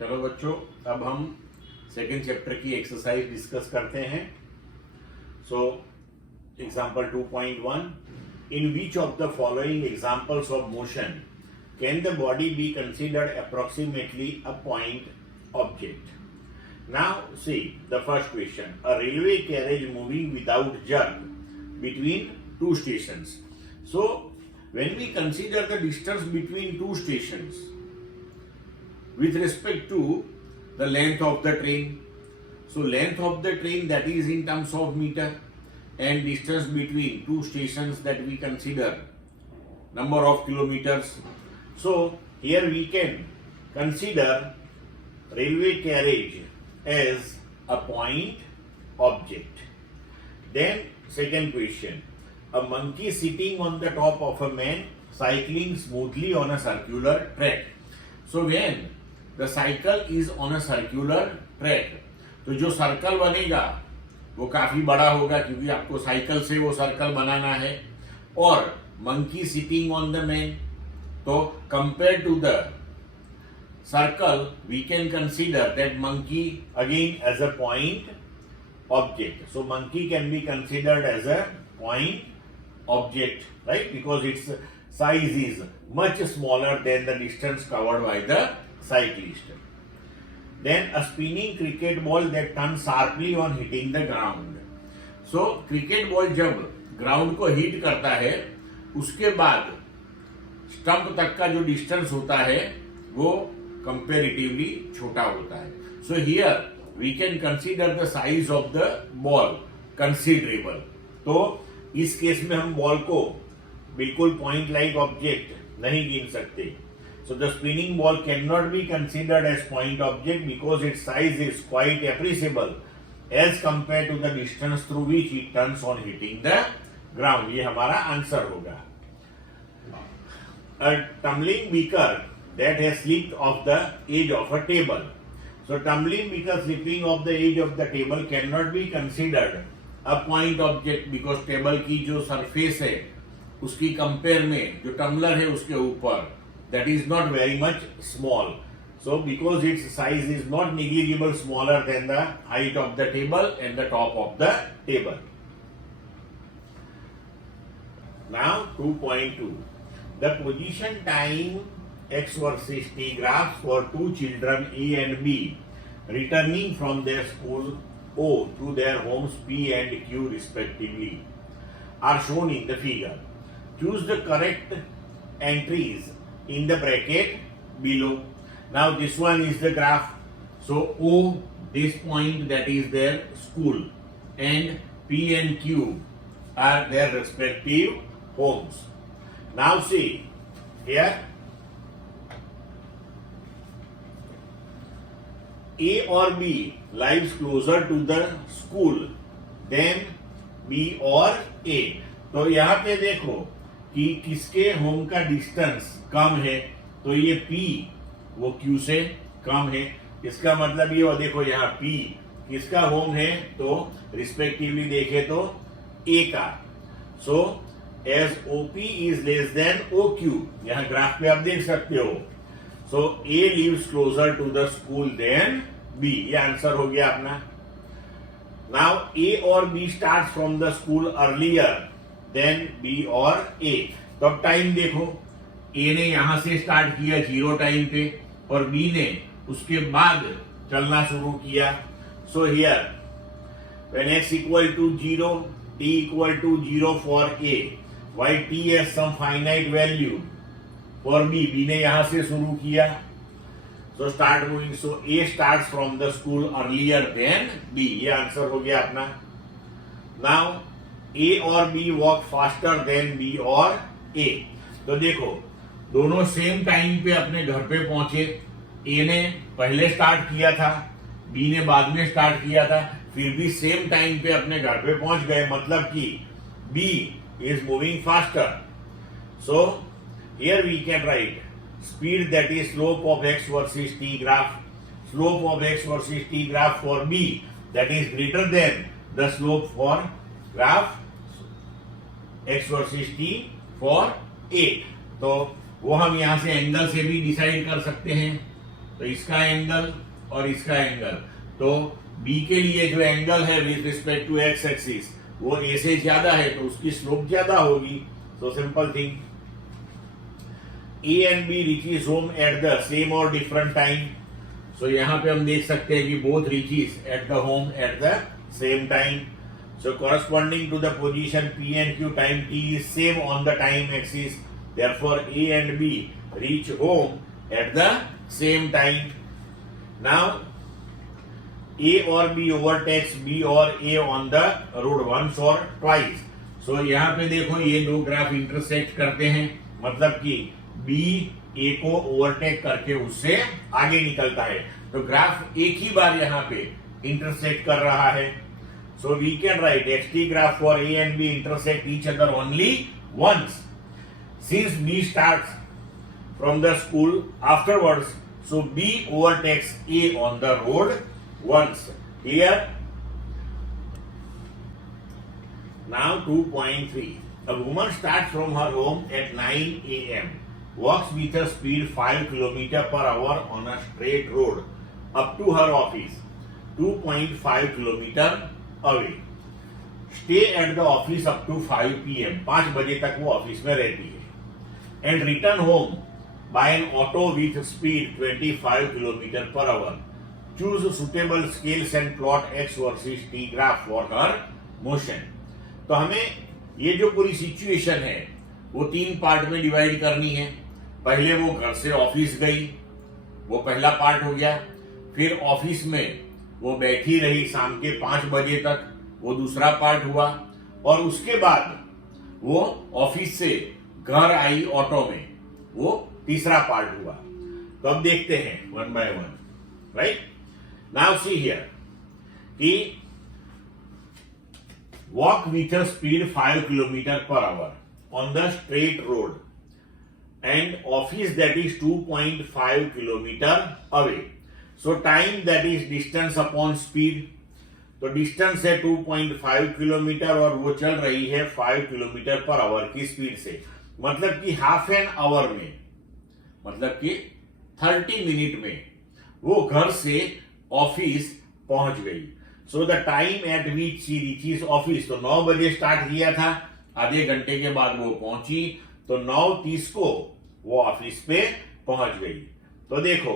चलो बच्चों, अब हम सेकेंड चैप्टर की एक्सरसाइज डिस्कस करते हैं। So example 2.1, in which of the following examples of motion can the body be considered approximately a point object. Now see the first question, a railway carriage moving without jerk between two stations. So when we consider the distance between two stations with respect to the length of the train, so length of the train, that is in terms of meter, and distance between two stations that we consider number of kilometers. So here we can consider railway carriage as a point object. Then second question, a monkey sitting on the top of a man cycling smoothly on a circular track. So when the cycle is on a circular track, तो जो circle बनेगा वो काफी बड़ा होगा क्योंकि आपको cycle से वो सर्कल बनाना है। और monkey sitting on the man, तो compare to the circle we can consider that monkey again as a point object. So monkey can be considered as a point object, right, because its size is much smaller than the distance covered by the cyclist. Then a spinning cricket ball that turns sharply on hitting the ground. So cricket ball जब ground को hit करता है उसके बाद stump तक का जो distance होता है वो कंपेरेटिवली छोटा होता है। So here we can consider the size of the ball considerable. तो इस केस में हम बॉल को बिल्कुल पॉइंट लाइक ऑब्जेक्ट नहीं गिन सकते। So the spinning ball can not be considered as point object because its size is quite appreciable as compare to the distance through which it turns on hitting the ground. ये हमारा answer होगा। A tumbling beaker that has slipped off the edge of a table. So tumbling because slipping off the edge of the table cannot be considered a point object because table की जो surface है उसकी compare में जो tumbler है उसके ऊपर that is not very much small. So because its size is not negligible smaller than the height of the table and the top of the table. Now 2.2, the position time X versus T graphs for two children A and B returning from their school O to their homes P and Q respectively are shown in the figure. Choose the correct entries in the bracket below. Now this one is the graph. So O, this point, that is their school, and P and Q are their respective homes. Now see here, A or B lives closer to the school than B or A. तो यहाँ पे देखो कि किसके home का distance कम है, तो ये P वो Q से कम है। इसका मतलब ये देखो यहाँ P किसका होम है, तो रिस्पेक्टिवली देखे तो A का। So as OP is less than OQ, यहाँ ग्राफ पे आप देख सकते हो। So A lives closer to the school than B. ये आंसर हो गया अपना। Now A और B starts from the school earlier than B और A. तो अब टाइम देखो, A ने यहां से स्टार्ट किया 0 टाइम पे और B ने उसके बाद चलना शुरू किया। So here when x equal to 0, t equal to 0 for A, while t has some finite value for B, B ने यहां से शुरू किया। So start moving. So A starts from the school earlier than B. ये answer हो गया अपना। Now A और B walk faster than B और A. तो देखो दोनों सेम टाइम पे अपने घर पे पहुंचे। A ने पहले स्टार्ट किया था, B ने बाद में स्टार्ट किया था, फिर भी सेम टाइम पे अपने घर पे पहुंच गए, मतलब कि B is moving faster. So here we can write speed, that is slope of x versus t graph. Slope of x versus t graph for B, that is greater than the slope for graph x versus t for A. तो वो हम यहाँ से angle से भी decide कर सकते हैं। तो इसका एंगल और इसका एंगल, तो बी के लिए जो एंगल है with respect to X axis वो ए से ज्यादा है तो उसकी स्लोप ज्यादा होगी। So simple thing, A and B reaches home at the same और डिफरेंट टाइम। सो यहां पे हम देख सकते हैं कि both reaches at the home at the same time. So corresponding to the position P and Q, time t is same on the time axis. Therefore, A and B reach home at the same time. Now, A or B overtakes B or A on the road once or twice. So यहाँ पे देखो ये दो graph intersect करते हैं, मतलब कि B A को ओवरटेक करके उससे आगे निकलता है। तो ग्राफ एक ही बार यहाँ पे इंटरसेक्ट कर रहा है। So we can write xt graph for A and B intersect each other only once. Since B starts from the school afterwards, so B overtakes A on the road once. Clear? Now 2.3. A woman starts from her home at 9 a.m. walks with a speed 5 km per hour on a straight road up to her office, 2.5 km away. Stay at the office up to 5 p.m. 5 बजे तक वो office में रहती है। And return home by an auto with speed 25 km per hour. Choose suitable scales and plot x versus t graph for her motion. तो हमें ये जो पूरी सिचुएशन है वो 3 पार्ट में डिवाइड करनी है। पहले वो घर से ऑफिस गई, वो पहला पार्ट हो गया। फिर ऑफिस में वो बैठी रही शाम के 5 बजे तक, वो दूसरा पार्ट हुआ। और उसके बाद वो ऑफिस से घर आई ऑटो में, वो तीसरा पार्ट हुआ। तो अब देखते हैं one by one, right. Now see here कि walk with a speed 5 km per hour on the straight road and office that is 2.5 km away. So time that is distance upon speed. तो distance है 2.5 kilometre और वो चल रही है 5 kilometre per hour की speed से, मतलब कि हाफ एन आवर में, मतलब कि 30 मिनट में वो घर से ऑफिस पहुंच गई। So the time eight which she reaches office, तो 9 बजे स्टार्ट किया था, आधे घंटे के बाद वो पहुंची, तो 9:30 को वो ऑफिस पे पहुंच गई। तो देखो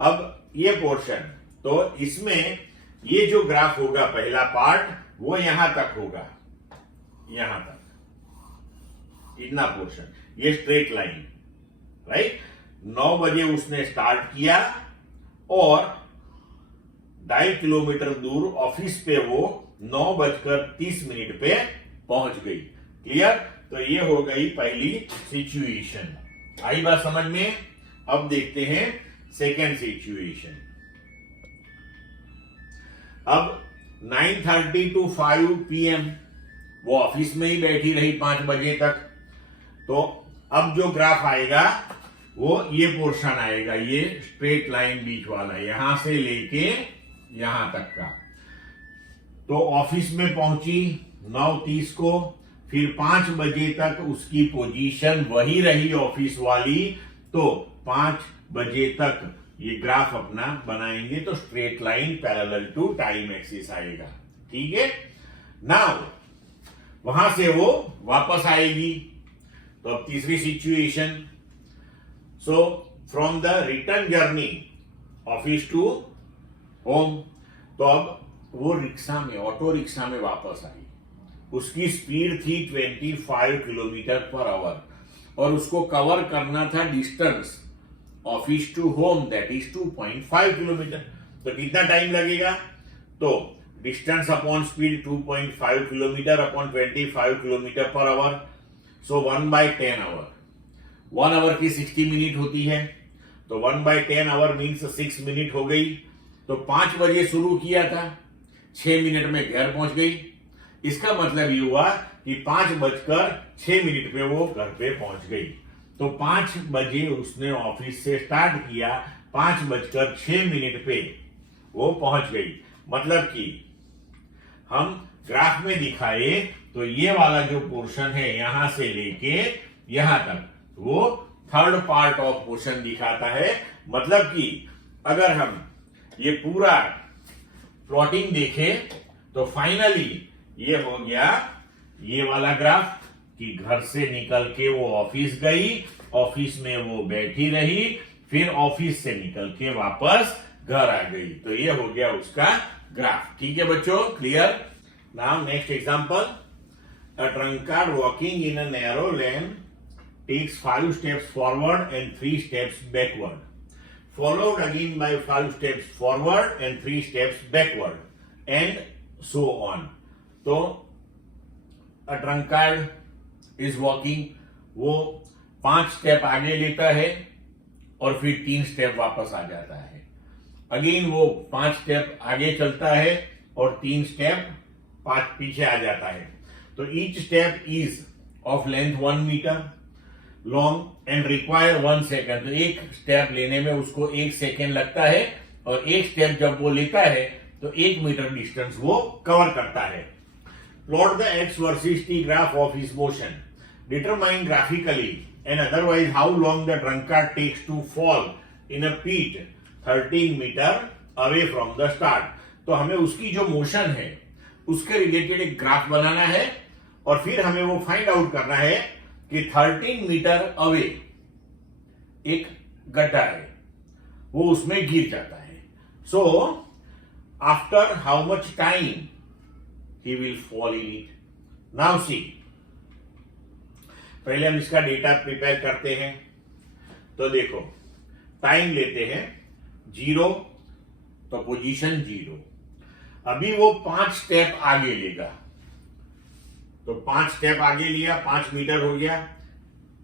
अब ये पोर्शन, तो इसमें ये जो ग्राफ होगा पहला पार्ट वो यहां तक होगा, यहां तक इतना पोर्शन, ये स्ट्रेट लाइन, राइट। 9 बजे उसने स्टार्ट किया और 2.5 किलोमीटर दूर ऑफिस पे वो 9:30 पे पहुंच गई। क्लियर? तो ये हो गई पहली सिचुएशन। आई बात समझ में? अब देखते हैं सेकेंड सिचुएशन। अब 9:30 to 5 PM वो ऑफिस में ही बैठी रही 5 बजे तक। तो अब जो ग्राफ आएगा वो ये पोर्शन आएगा, ये स्ट्रेट लाइन बीच वाला, यहां से लेके यहां तक का। तो ऑफिस में पहुंची 9:30 को, फिर 5 बजे तक उसकी पोजीशन वही रही ऑफिस वाली। तो 5 बजे तक ये ग्राफ अपना बनाएंगे तो straight line parallel to time axis आएगा। ठीक है। नाउ वहां से वो वापस आएगी। तो अब तीसरी situation, so from the return journey office to home, तो अब वो रिक्शा में, ऑटो रिक्शा में वापस आई। उसकी स्पीड थी 25 किलोमीटर पर आवर और उसको कवर करना था distance office to home that is 2.5 kilometre. तो कितना टाइम लगेगा? तो distance upon speed 2.5 kilometre upon 25 kilometre पर आवर, सो 1/10 आवर। 1 आवर की 60 मिनट होती है, तो 1/10 आवर मीन्स 6 मिनट हो गई। तो 5 बजे शुरू किया था, 6 मिनट में घर पहुंच गई। इसका मतलब ये हुआ कि 5:06 पे वो घर पे पहुंच गई। तो 5 बजे उसने ऑफिस से स्टार्ट किया, 5:06 पे वो पहुंच गई। मतलब कि हम ग्राफ में दिखाए तो ये वाला जो पोर्शन है यहां से लेके यहां तक वो थर्ड पार्ट ऑफ पोर्शन दिखाता है। मतलब कि अगर हम ये पूरा प्लॉटिंग देखें तो फाइनली ये हो गया ये वाला ग्राफ कि घर से निकल के वो ऑफिस गई, ऑफिस में वो बैठी रही, फिर ऑफिस से निकल के वापस घर आ गई। तो ये हो गया उसका ग्राफ। ठीक है बच्चों, clear? Now next example, a drunkard walking in a narrow lane takes 5 steps forward and 3 steps backward, followed again by 5 steps forward and 3 steps backward, and so on. तो a drunkard is walking, वो 5 step आगे लेता है और फिर 3 step वापस आ जाता है। अगेन वो 5 स्टेप आगे चलता है और 3 स्टेप 5 पीछे आ जाता है। तो each step is of length 1 metre long and require 1 second. तो एक स्टेप लेने में उसको 1 सेकेंड लगता है और एक स्टेप जब वो लेता है तो 1 मीटर डिस्टेंस वो कवर करता है। Plot the x versus T graph of his motion, determine graphically and otherwise how long the drunkard takes to fall in a pit 13 meter away from the start। तो हमें उसकी जो motion है उसके related एक graph बनाना है और फिर हमें वो फाइंड आउट करना है कि 13 मीटर अवे एक गड्ढा है, वो उसमें गिर जाता है। So after how much time he will fall in it. Now see, पहले हम इसका डेटा प्रिपेयर करते हैं। तो देखो, टाइम लेते हैं 0, तो पोजीशन 0। अभी वो 5 स्टेप आगे लेगा, तो 5 स्टेप आगे लिया, 5 मीटर हो गया।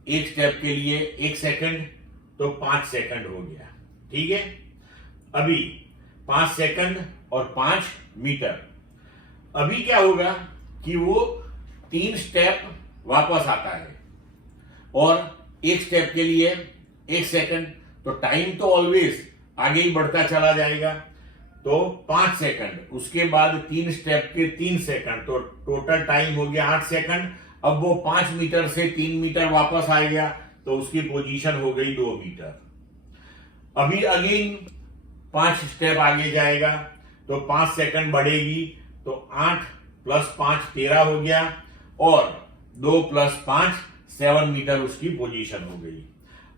एक स्टेप के लिए 1 सेकंड, तो 5 सेकंड हो गया। ठीक है, अभी 5 सेकंड और 5 मीटर। अभी क्या होगा कि वो 3 स्टेप वापस आता है और एक स्टेप के लिए 1 सेकंड, तो टाइम तो ऑलवेज आगे ही बढ़ता चला जाएगा। तो 5 सेकंड, उसके बाद 3 स्टेप के 3 सेकंड, तो टोटल टाइम हो गया 8 सेकंड। अब वो 5 मीटर से 3 मीटर वापस आ गया, तो उसकी पोजीशन हो गई 2 मीटर। अभी अगेन 5 स्टेप आगे जाएगा, तो 5 सेकंड बढ़ेगी, तो 8 + 5 13 हो गया और 2 + 5 7 मीटर उसकी पोजीशन हो गई।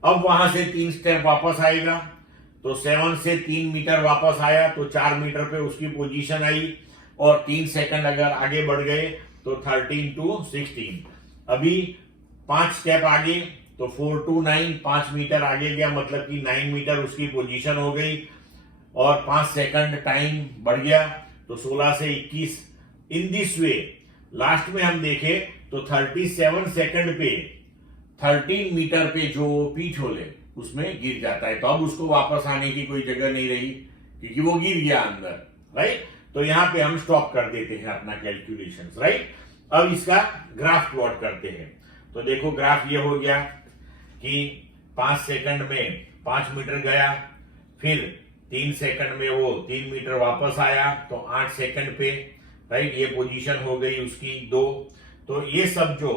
अब वहां से 3 स्टेप वापस आएगा, तो 7 से 3 मीटर वापस आया, तो 4 मीटर पे उसकी पोजीशन आई और 3 सेकंड अगर आगे बढ़ गए तो 13 to 16। अभी 5 स्टेप आगे, तो 4 to 9, 5 मीटर आगे गया, मतलब कि 9 मीटर उसकी पोजीशन हो गई और 5 सेकंड टाइम बढ़ गया, तो 16 से 21। इन दिस वे लास्ट में हम देखें तो 37 सेकंड पे 13 मीटर पे जो पीठ होले उसमें गिर जाता है। तो अब उसको वापस आने की कोई जगह नहीं रही क्योंकि वो गिर गया अंदर, राइट? तो यहां पे हम स्टॉप कर देते हैं अपना कैलकुलेशंस, राइट? अब इसका ग्राफ प्लॉट करते हैं। तो देखो, ग्राफ ये हो गया कि 5 सेकंड में 5 मीटर गया, फिर 3 सेकंड में वो 3 मीटर वापस आया, तो 8 सेकंड पे, राइट? ये पोजीशन हो गई उसकी 2। तो ये सब जो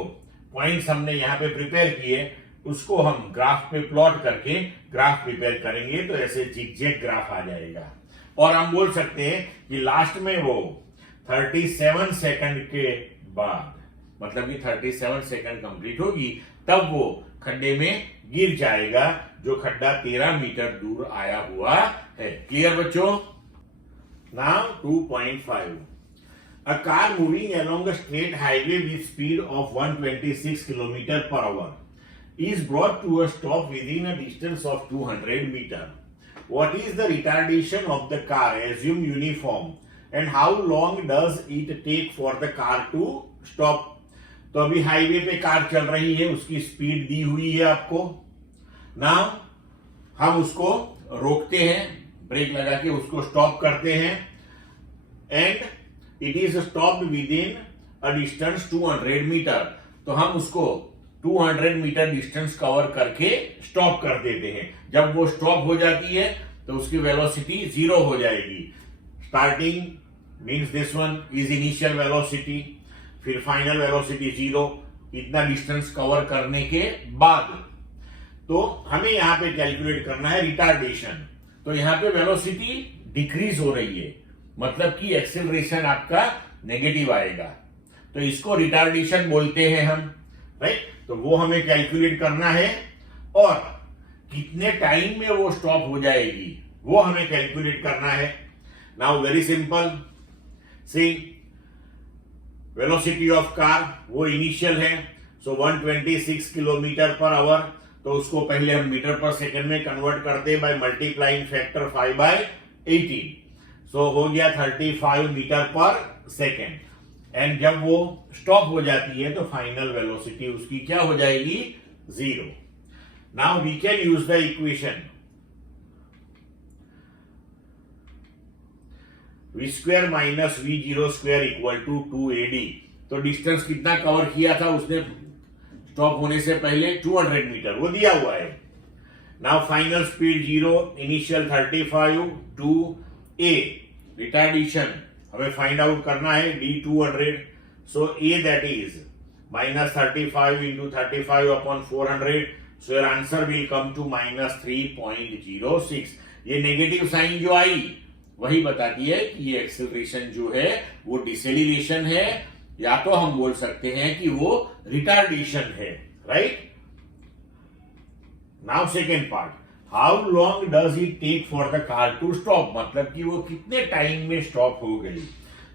पॉइंट्स हमने यहाँ पे प्रिपेयर किए उसको हम ग्राफ पे प्लॉट करके ग्राफ प्रिपेयर करेंगे, तो ऐसे जिगजैग ग्राफ आ जाएगा। और हम बोल सकते हैं कि लास्ट में वो 37 सेकंड के बाद, मतलब कि 37 सेकंड कंप्लीट होगी, तब वो खड्डे में गिर जाएगा, जो खड्डा 13 मीटर दूर आया हुआ है। क्लियर बच्चों? Now 2.5, a car moving along a straight highway with speed of 126 km/h is brought to a stop within a distance of 200 meters. What is the retardation of the car? Assume uniform. And how long does it take for the car to stop? तो अभी highway पे car चल रही है, उसकी speed दी हुई है आपको। नाउ हम उसको रोकते हैं, ब्रेक लगा के उसको स्टॉप करते हैं, and it is stopped within a distance 200 metre. तो हम उसको 200 मीटर डिस्टेंस कवर करके स्टॉप कर देते हैं। जब वो स्टॉप हो जाती है तो उसकी वेलोसिटी 0 हो जाएगी। Starting means this one is initial velocity, फिर फाइनल वेलोसिटी 0, इतना डिस्टेंस कवर करने के बाद। तो हमें यहां पे कैलकुलेट करना है रिटार्डेशन। तो यहां पे वेलोसिटी डिक्रीज हो रही है, मतलब कि एक्सेलरेशन आपका नेगेटिव आएगा, तो इसको रिटार्डेशन बोलते हैं हम, राइट। तो वो हमें कैलकुलेट करना है और कितने टाइम में वो स्टॉप हो जाएगी वो हमें कैलकुलेट करना है। Now very simple, see velocity of car वो इनिशियल है, सो 126 किलोमीटर पर आवर, तो उसको पहले हम मीटर पर सेकंड में कन्वर्ट करते हैं बाय मल्टीप्लाइंग फैक्टर 5/18, सो हो गया 35 मीटर पर सेकेंड। एंड जब वो स्टॉप हो जाती है तो फाइनल वेलोसिटी उसकी क्या हो जाएगी, 0। Now we can use the equation v square minus v0 square equal to 2ad। तो डिस्टेंस कितना कवर किया था उसने स्टॉप होने से पहले, 200 मीटर, वो दिया हुआ है। Now final speed 0, initial 35, 2a, retardation हमें फाइंड आउट करना है d 200, so a that is minus 35 into 35 upon 400, so your answer will come to minus 3.06। ये नेगेटिव साइन जो आई वही बताती है कि ये एक्सेलरेशन जो है वो डिसेलिरेशन है, या तो हम बोल सकते हैं कि वो रिटार्डेशन है, right. Now second part, how long does it take for the car to stop, मतलब कि वो कितने टाइम में स्टॉप हो गई।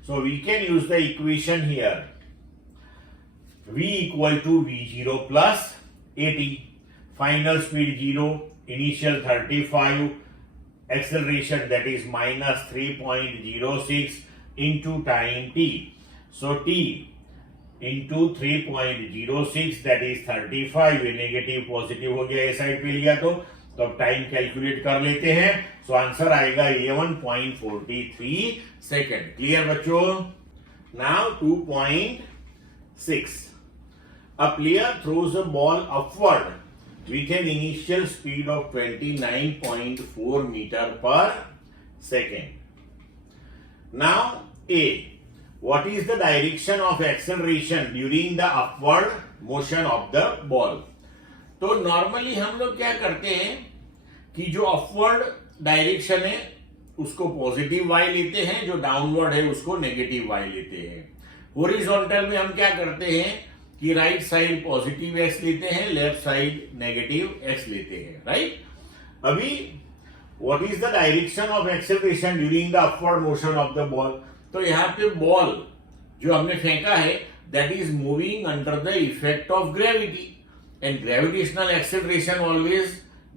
So we can use the equation here, v equal to v0 plus 80, final speed 0, initial 35, acceleration that is minus 3.06 into time t, so t into 3.06 that is 35, ये negative positive हो गया, ए side पे लिया तो अब time calculate कर लेते हैं, सो आंसर आएगा 11.43 सेकेंड। क्लियर बच्चों। Now 2.6, a player throws a ball upward with an initial speed of 29.4 meter per second. Now A, what is the direction of acceleration during the upward motion of the ball? तो normally हम लोग क्या करते हैं कि जो upward direction है उसको पॉजिटिव वाई लेते हैं, जो डाउनवर्ड है उसको नेगेटिव वाई लेते हैं। हॉरिजॉन्टल में हम क्या करते हैं कि राइट साइड पॉजिटिव एक्स लेते हैं, लेफ्ट साइड नेगेटिव एक्स लेते हैं, राइट। अभी what is the direction of acceleration during the upward motion of the ball, तो यहाँ पे बॉल जो हमने फेंका है that is moving under the effect of gravity, and gravitational acceleration always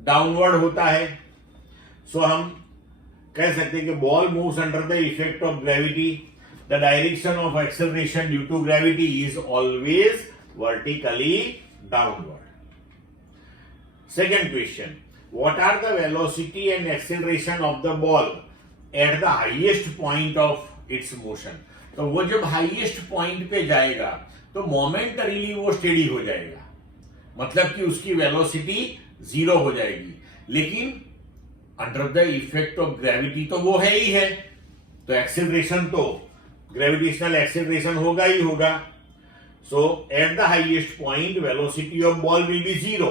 downward होता है। सो हम कह सकते हैं कि ball moves under the effect of gravity, the direction of acceleration due to gravity is always vertically downward. Second question, what are the velocity and acceleration of the ball at the highest point of its motion? तो वो जब highest point पे जाएगा तो momentarily वो steady हो जाएगा, मतलब कि उसकी velocity 0 हो जाएगी, लेकिन under the effect of gravity तो वो है ही है, तो acceleration तो ग्रेविटेशनल एक्सेलरेशन होगा ही होगा। So at the highest point velocity of ball will be 0,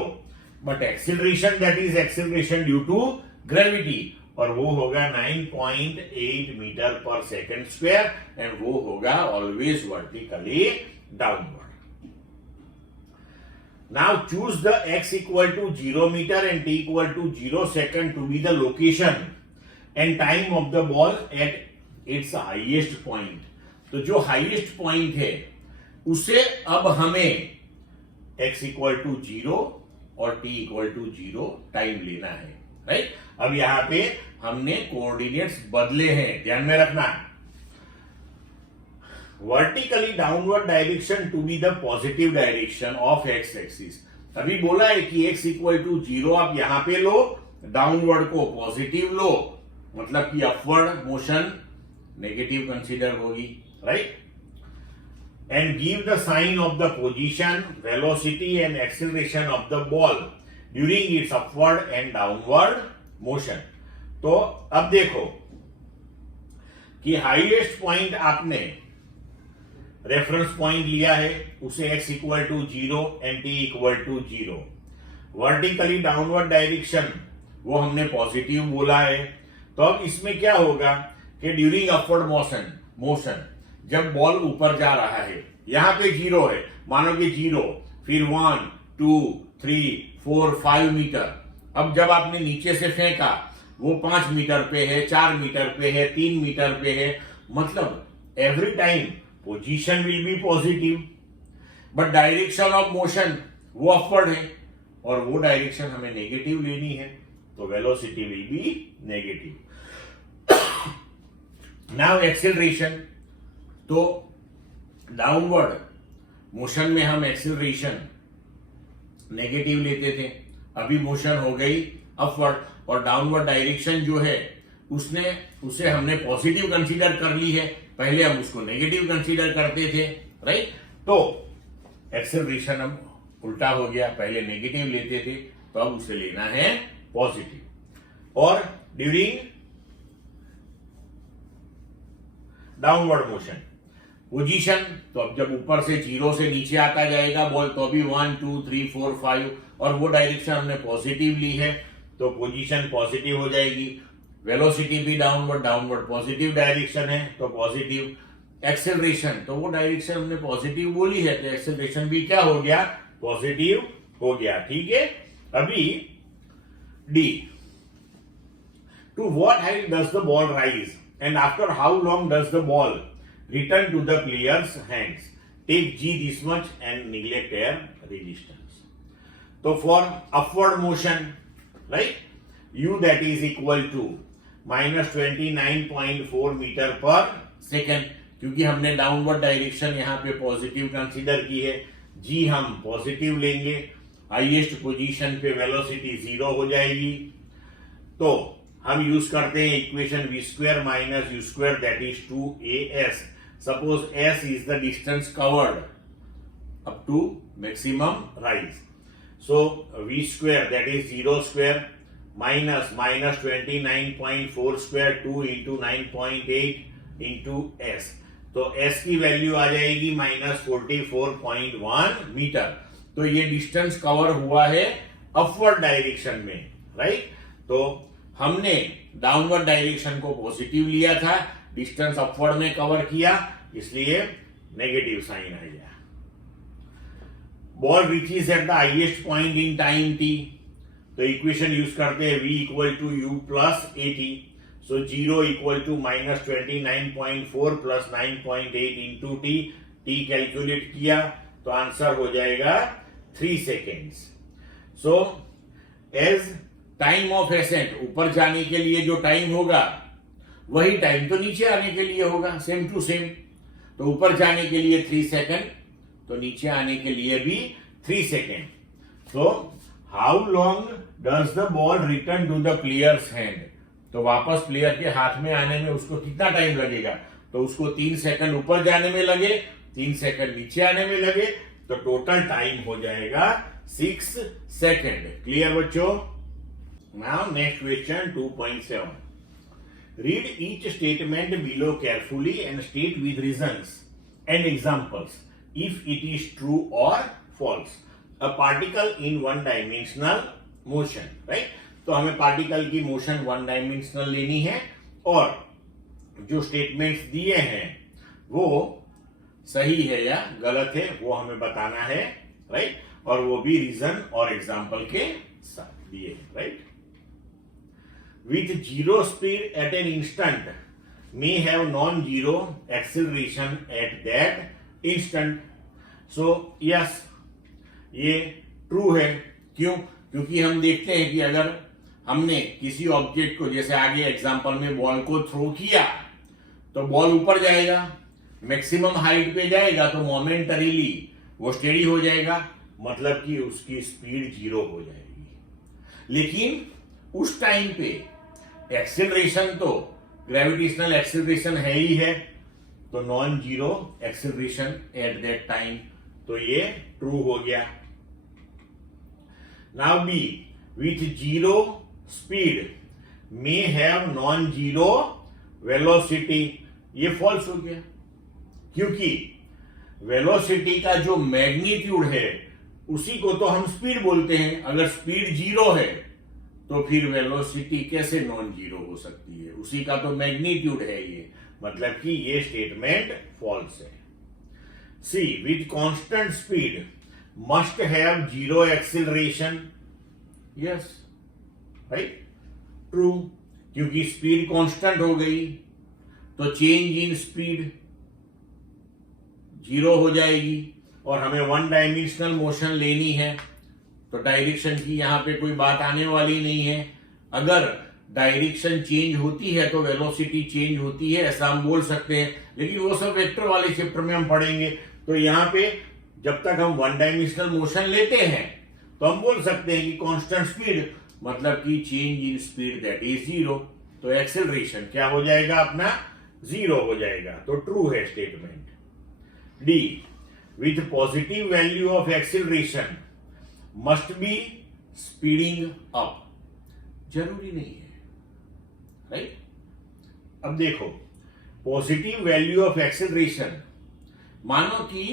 but acceleration that is acceleration due to gravity, और वो होगा 9.8 मीटर पर सेकेंड स्क्वायर, एंड वो होगा always vertically downward. Now choose the x equal to 0 metre and t equal to 0 second to be the location and time of the ball at its highest point. तो जो highest point है उसे अब हमें x equal to 0 और t equal to 0 time लेना है, right. अब यहां पे हमने कोऑर्डिनेट्स बदले हैं, ध्यान में रखना। Vertically downward direction to be the positive direction of X axis. अभी बोला है कि x इक्वल टू 0 आप यहां पे लो, डाउनवर्ड को पॉजिटिव लो, मतलब कि अपवर्ड मोशन नेगेटिव कंसीडर होगी, right. And give the sign of the position, velocity and acceleration of the ball during its upward and downward motion. तो अब देखो कि हाईएस्ट पॉइंट आपने रेफरेंस पॉइंट लिया है, उसे x equal to 0 and t equal to 0। Vertically downward direction वो हमने पॉजिटिव बोला है। तो अब इसमें क्या होगा कि ड्यूरिंग अपवर्ड मोशन जब बॉल ऊपर जा रहा है, यहां पे 0 है, मानो कि 0, फिर 1 2 3 4 5 मीटर। अब जब आपने नीचे से फेंका वो 5 मीटर पे है, 4 मीटर पे है, 3 मीटर पे है, मतलब every time position will be positive but direction of motion वो अपवर्ड है और वो डायरेक्शन हमें नेगेटिव लेनी है, तो velocity will be negative. Now acceleration, तो डाउनवर्ड मोशन में हम एक्सेलरेशन नेगेटिव लेते थे, अभी मोशन हो गई अपवर्ड और डाउनवर्ड डायरेक्शन जो है उसे हमने पॉजिटिव कंसीडर कर ली है, पहले हम उसको नेगेटिव कंसीडर करते थे, राइट। तो एक्सेलरेशन अब उल्टा हो गया, पहले नेगेटिव लेते थे तो अब उसे लेना है पॉजिटिव। और ड्यूरिंग डाउनवर्ड मोशन पोजीशन, तो अब जब ऊपर से 0 से नीचे आता जाएगा बॉल तो अभी 1 2 3 4 5 और वो डायरेक्शन हमने पॉजिटिव ली है तो पोजीशन पॉजिटिव हो जाएगी। वेलोसिटी भी डाउनवर्ड पॉजिटिव डायरेक्शन है तो पॉजिटिव। एक्सेलरेशन, तो वो डायरेक्शन हमने पॉजिटिव बोली है तो एक्सेलरेशन भी क्या हो गया, पॉजिटिव हो गया, ठीक है। अभी D, to what height does the ball rise and after how long does the ball return to the player's hands, take G this much and neglect air resistance. So for upward motion, right, U that is equal to minus 29.4 meter per second, क्योंकि हमने downward direction यहाँ पे positive consider की है, G हम positive लेंगे, highest position पे velocity 0 हो जाएगी। तो हम यूज करते हैं equation v square minus u square that is 2as। Suppose s is the distance covered up to maximum rise. So v square that is 0 square minus 29.4 square 2 into 9.8 into s. तो s की value आ जाएगी -44.1 metre. तो ये distance cover हुआ है upward direction में, right. तो हमने डाउनवर्ड डायरेक्शन को पॉजिटिव लिया था, डिस्टेंस अपवर्ड में कवर किया, इसलिए नेगेटिव साइन आ गया। Ball reaches at the highest point in time t, तो इक्वेशन यूज करते हैं v equal to u plus at। So 0 equal to -29.4 plus 9.8 into t calculate किया तो आंसर हो जाएगा 3 seconds. So as time of ascent, ऊपर जाने के लिए जो टाइम होगा वही टाइम तो नीचे आने के लिए होगा, सेम टू सेम। तो ऊपर जाने के लिए 3 सेकेंड तो नीचे आने के लिए भी 3 second. So how long does the ball return to the player's hand, तो वापस प्लेयर के हाथ में आने में उसको कितना टाइम लगेगा, तो उसको 3 सेकेंड ऊपर जाने में लगे, 3 सेकेंड नीचे आने में लगे, तो टोटल टाइम हो जाएगा 6 सेकेंड। क्लियर बच्चों। Now next question 2.7. Read each statement below carefully and state with reasons and examples if it is true or false. A particle in one dimensional motion, right? तो हमें particle की motion 1 dimensional लेनी है और जो statements दिए हैं वो सही है या गलत है वो हमें बताना है, राइट। और वो भी रीजन और एग्जाम्पल के साथ दिए हैं, right. With zero speed at an instant may have non-zero acceleration at that instant. So yes, ये ट्रू है। क्यों? क्योंकि हम देखते हैं कि अगर हमने किसी ऑब्जेक्ट को, जैसे आगे एग्जांपल में बॉल को थ्रो किया तो बॉल ऊपर जाएगा, मैक्सिमम हाइट पे जाएगा तो मोमेंटरीली वो स्टेडी हो जाएगा, मतलब कि उसकी स्पीड 0 हो जाएगी। लेकिन उस टाइम पे एक्सेलरेशन तो ग्रेविटेशनल एक्सेलरेशन है ही है, तो non zero acceleration at that time, तो ये ट्रू हो गया। Now B, with zero speed may have non zero velocity, ये फॉल्स हो गया, क्योंकि वेलोसिटी का जो मैग्नीट्यूड है उसी को तो हम स्पीड बोलते हैं। अगर स्पीड 0 है तो फिर वेलोसिटी कैसे नॉन जीरो हो सकती है? उसी का तो मैग्नीट्यूड है ये, मतलब कि ये स्टेटमेंट फॉल्स है। See, with constant speed must have zero acceleration. Yes, right, true, क्योंकि स्पीड कांस्टेंट हो गई तो चेंज इन स्पीड जीरो हो जाएगी, और हमें वन डायमेंशनल मोशन लेनी है तो डायरेक्शन की यहां पे कोई बात आने वाली नहीं है। अगर डायरेक्शन चेंज होती है तो वेलोसिटी चेंज होती है, ऐसा हम बोल सकते हैं, लेकिन वो सब वेक्टर वाले चैप्टर में हम पढ़ेंगे। तो यहां पे जब तक हम वन डायमेंशनल मोशन लेते हैं तो हम बोल सकते हैं कि कांस्टेंट स्पीड मतलब कि change in speed that is zero, तो एक्सेलरेशन क्या हो जाएगा अपना? जीरो हो जाएगा, तो ट्रू है statement. D, with positive value of acceleration must be speeding up. जरूरी नहीं है, राइट? अब देखो, पॉजिटिव वैल्यू ऑफ एक्सेलरेशन, मानो कि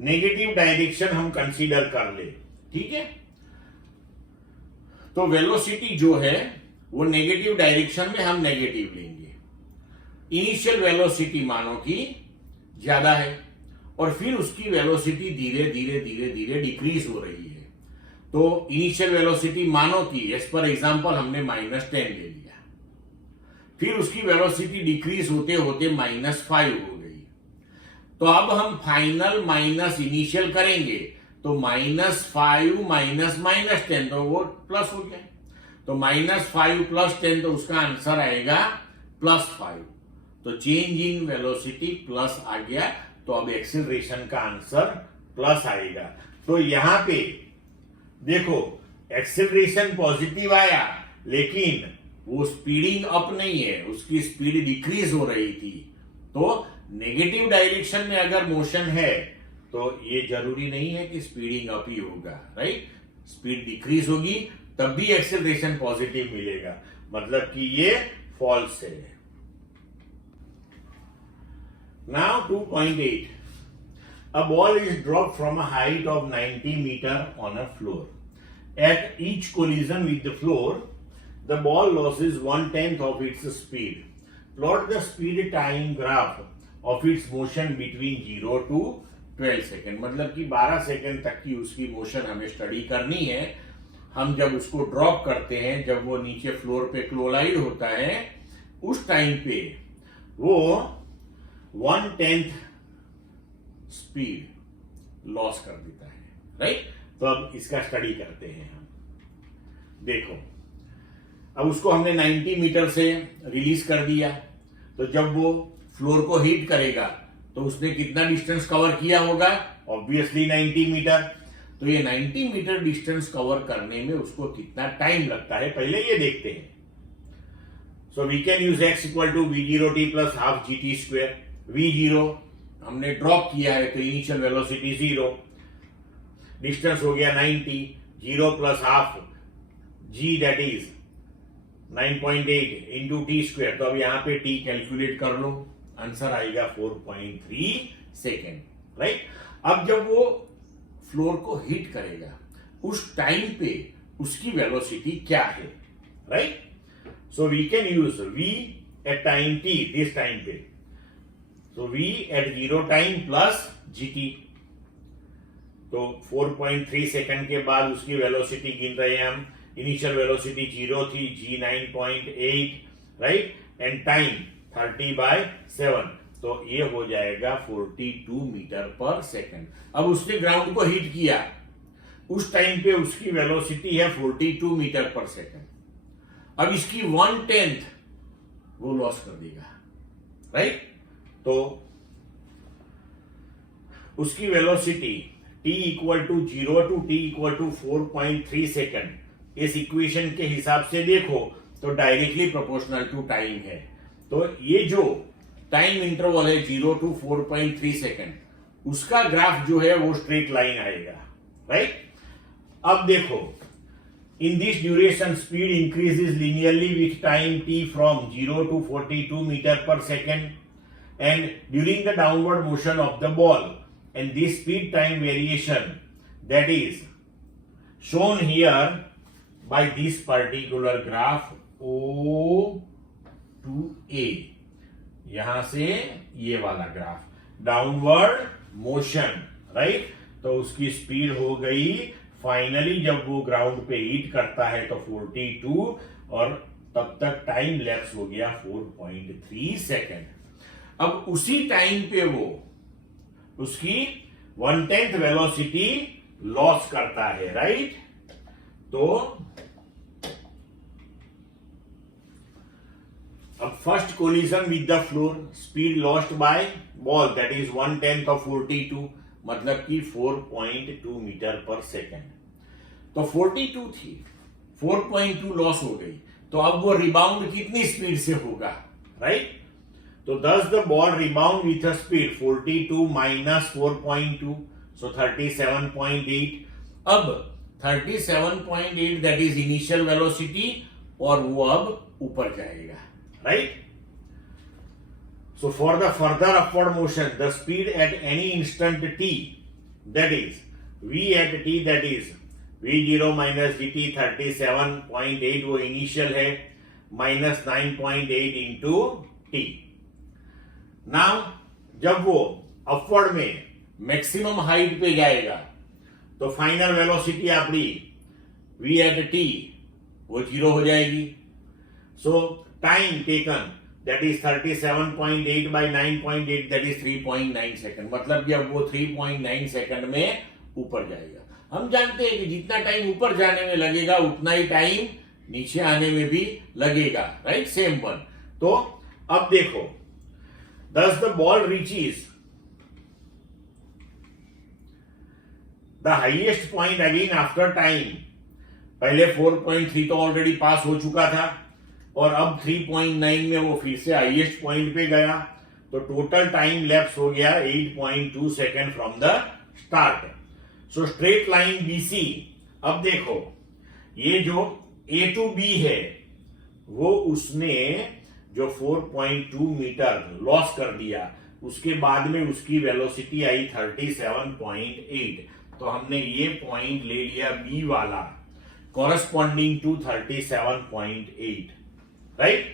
नेगेटिव डायरेक्शन हम कंसीडर कर ले, ठीक है? तो वेलोसिटी जो है वो नेगेटिव डायरेक्शन में हम नेगेटिव लेंगे। इनिशियल वेलोसिटी मानो कि ज्यादा है और फिर उसकी वेलोसिटी धीरे धीरे धीरे धीरे डिक्रीज हो रही है। तो इनिशियल वेलोसिटी मानो कि एज पर एग्जांपल हमने -10 ले लिया, फिर उसकी वेलोसिटी डिक्रीज होते होते -5 हो गई। तो अब हम फाइनल माइनस इनिशियल करेंगे तो -5 माइनस -10 तो वो प्लस हो गया, तो -5 + 10 तो उसका आंसर आएगा +5। तो चेंज इन वेलोसिटी प्लस आ गया, तो अब एक्सीलरेशन का आंसर प्लस आएगा। तो यहां पे देखो, एक्सीलरेशन पॉजिटिव आया लेकिन वो स्पीडिंग अप नहीं है, उसकी स्पीड डिक्रीज हो रही थी। तो नेगेटिव डायरेक्शन में अगर मोशन है तो ये जरूरी नहीं है कि स्पीडिंग अप ही होगा, राइट? स्पीड डिक्रीज होगी तब भी एक्सेलरेशन पॉजिटिव मिलेगा, मतलब कि ये फॉल्स है। Now 2.8, a ball is dropped from a height of 90 meter on a floor. At each collision with the floor, the ball loses 1/10 of its speed. Plot the speed time graph of its motion between 0 to 12 second. मतलब कि 12 second तक की उसकी motion हमें study करनी है। हम जब उसको ड्रॉप करते हैं, जब वो नीचे फ्लोर पे क्लोलाइड होता है, उस टाइम पे वो 1/10 स्पीड लॉस कर देता है, राइट? तो अब इसका स्टडी करते हैं हम। देखो, अब उसको हमने 90 मीटर से रिलीज कर दिया, तो जब वो फ्लोर को हिट करेगा तो उसने कितना डिस्टेंस कवर किया होगा? Obviously 90 metre. तो ये 90 मीटर डिस्टेंस कवर करने में उसको कितना टाइम लगता है, पहले ये देखते हैं। So we can use x = v0t + ½ gt²। v0 हमने ड्रॉप किया है तो इनिशियल वेलोसिटी 0, डिस्टेंस हो गया 90, 0 + ½ g दैट इज 9.8 × t²। तो अब यहां पे t कैलकुलेट कर लो, आंसर आएगा 4.3 सेकेंड, राइट? अब जब वो फ्लोर को हिट करेगा उस टाइम पे उसकी वेलोसिटी क्या है, right? So we can use v at time t, this time पे। So v at 0 time plus gt। तो 4.3 सेकेंड के बाद उसकी वेलोसिटी गिन रहे हैं हम। इनिशियल वेलोसिटी 0 थी, g 9.8, राइट? एंड टाइम 30/7, तो ये हो जाएगा 42 मीटर पर सेकेंड। अब उसने ग्राउंड को हिट किया, उस टाइम पे उसकी वेलोसिटी है 42 मीटर पर सेकेंड। अब इसकी 1/10 वो लॉस कर देगा, राइट? तो उसकी velocity t = 0 to t = 4.3 second, इस इक्वेशन के हिसाब से देखो तो डायरेक्टली प्रोपोर्शनल टू टाइम है। तो ये जो टाइम इंटरवल है 0 to 4.3 सेकेंड, उसका ग्राफ जो है वो स्ट्रेट लाइन आएगा, राइट? अब देखो, in this duration speed increases linearly with time t from 0 to 42 metre पर second and during the downward motion of the ball, and this speed time variation that is shown here by this particular graph O to A, यहां से ये वाला graph downward motion, right. तो उसकी speed हो गई finally जब वो ग्राउंड पे हिट करता है तो 42 और तब तक टाइम लैप्स हो गया 4.3 सेकेंड। अब उसी टाइम पे वो उसकी 1/10 वेलोसिटी लॉस करता है, राइट। तो अब first collision with the floor, speed lost by ball that is 1/10 of 42, मतलब कि 4.2 मीटर पर सेकेंड। तो 42 थी, 4.2 लॉस हो गई, तो अब वो रिबाउंड कितनी स्पीड से होगा, राइट। तो thus the ball rebound with a speed 42 minus 4.2, so 37.8। अब 37.8 दैट इज इनिशियल वेलोसिटी और वो अब ऊपर जाएगा, right. So for the further upward motion, the speed at any instant t, that is v at t, that is v0 minus dt 37.8 वो initial है, minus 9.8 into t। Now जब वो upward में मैक्सिमम हाइट पे जाएगा तो final velocity आपकी v eight t वो 0 हो जाएगी। सो time taken that is 37.8 by 9.8 that is 3.9 second, मतलब कि अब वो 3.9 सेकंड में ऊपर जाएगा। हम जानते हैं कि जितना टाइम ऊपर जाने में लगेगा उतना ही टाइम नीचे आने में भी लगेगा, राइट, सेम वन। तो अब देखो, thus the ball reaches the highest point again after time। पहले 4.3 तो ऑलरेडी पास हो चुका था और अब 3.9 में वो फिर से हाईएस्ट पॉइंट पे गया, तो टोटल टाइम लैप्स हो गया 8.2 second from the start. So straight line BC, अब देखो ये जो A to B है वो उसने जो 4.2 मीटर लॉस कर दिया, उसके बाद में उसकी वेलोसिटी आई 37.8, तो हमने ये पॉइंट ले लिया बी वाला कॉरेस्पॉन्डिंग टू 37.8, राइट।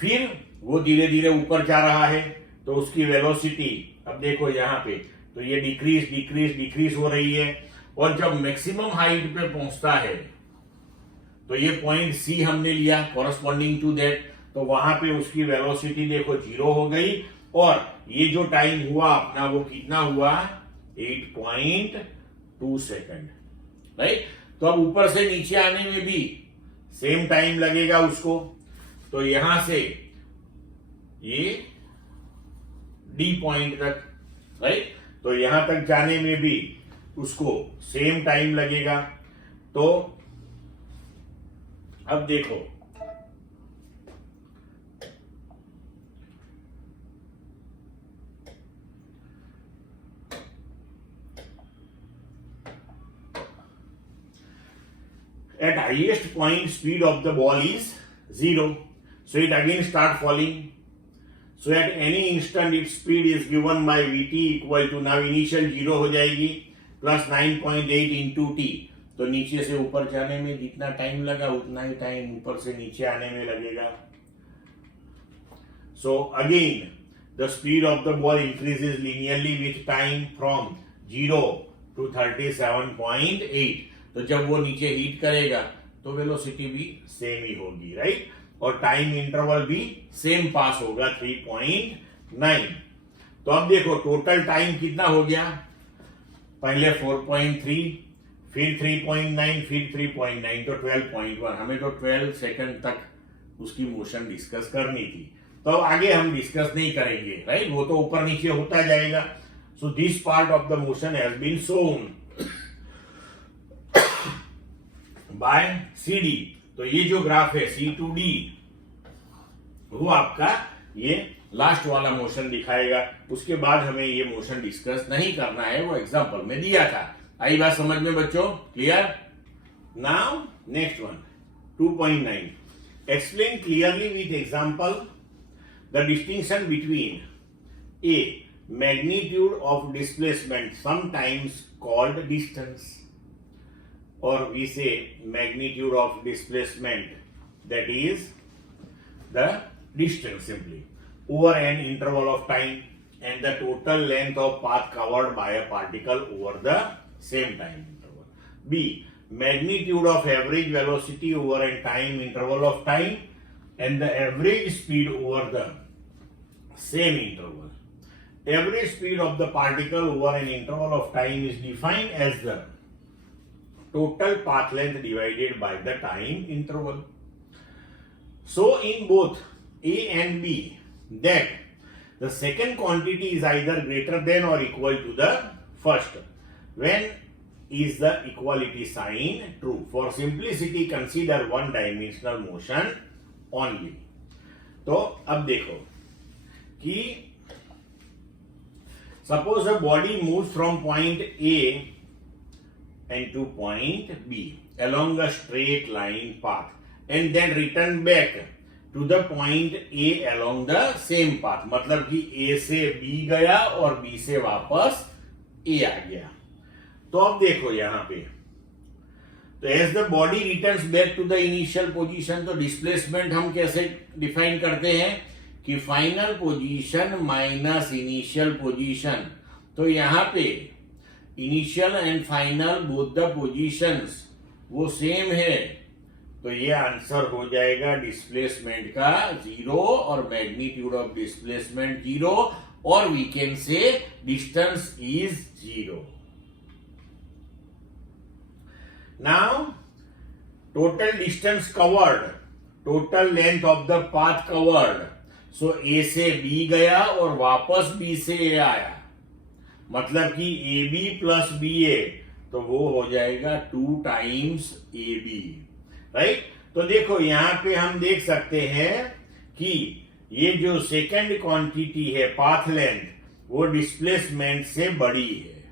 फिर वो धीरे धीरे ऊपर जा रहा है तो उसकी वेलोसिटी अब देखो यहां पे, तो ये डिक्रीज डिक्रीज डिक्रीज हो रही है और जब मैक्सिमम हाइट पे पहुंचता है तो ये पॉइंट सी हमने लिया कॉरेस्पॉन्डिंग टू दैट, तो वहां पे उसकी वेलोसिटी देखो 0 हो गई और ये जो टाइम हुआ अपना वो कितना हुआ 8.2 सेकंड, राइट। तो अब ऊपर से नीचे आने में भी सेम टाइम लगेगा उसको, तो यहां से ये डी पॉइंट तक, राइट, तो यहां तक जाने में भी उसको सेम टाइम लगेगा। तो अब देखो at highest point speed of the ball is 0, so it again start falling। So at any instant its speed is given by vt equal to, now initial 0 हो जाएगी plus 9.8 into t, तो नीचे से ऊपर जाने में जितना टाइम लगा उतना ही टाइम ऊपर से नीचे आने में लगेगा। So again the speed of the ball increases linearly with time from 0 to 37.8, तो जब वो नीचे हिट करेगा तो वेलोसिटी भी सेम ही होगी, राइट, और टाइम इंटरवल भी सेम पास होगा 3.9। तो अब देखो टोटल टाइम कितना हो गया, पहले 4.3 फिर 3.9 फिर 3.9, तो 12.1। हमें तो 12 सेकंड तक उसकी मोशन डिस्कस करनी थी, तो आगे हम डिस्कस नहीं करेंगे, राइट, वो तो ऊपर नीचे होता जाएगा। So this part of the motion has been shown by CD। तो ये जो ग्राफ है C to D वो आपका ये लास्ट वाला मोशन दिखाएगा, उसके बाद हमें ये मोशन डिस्कस नहीं करना है, वो एग्जांपल में दिया था। आई बात समझ में बच्चों, clear. Now next one 2.9 explain clearly with example the distinction between A magnitude of displacement sometimes called distance or we say magnitude of displacement, that is the distance simply over an interval of time, and the total length of path covered by a particle over the same time interval. B, magnitude of average velocity over a time interval of time, and the average speed over the same interval. Average speed of the particle over an interval of time is defined as the total path length divided by the time interval. So in both A and B, that the second quantity is either greater than or equal to the first. When is the equality sign true? For simplicity, consider one dimensional motion only. तो अब देखो कि suppose a body moves from point A and to point B along a straight line path and then return back to the point A along the same path. मतलब कि A से B गया और B से वापस A आ गया. तो अब देखो यहां पे, तो as the body returns back to the initial position, तो डिस्प्लेसमेंट हम कैसे डिफाइन करते हैं कि final position minus initial position. तो यहां पे initial and final both the positions वो सेम है, तो ये आंसर हो जाएगा डिस्प्लेसमेंट का 0 और मैग्नीट्यूड ऑफ डिस्प्लेसमेंट 0, और we can say distance is 0. Now, total distance covered, total length of the path covered. So A से B गया और वापस B से A आया, मतलब कि AB प्लस BA, तो वो हो जाएगा 2 टाइम्स AB, राइट. तो देखो यहां पे हम देख सकते हैं कि ये जो सेकंड क्वांटिटी है पाथ लेंथ, वो डिस्प्लेसमेंट से बड़ी है.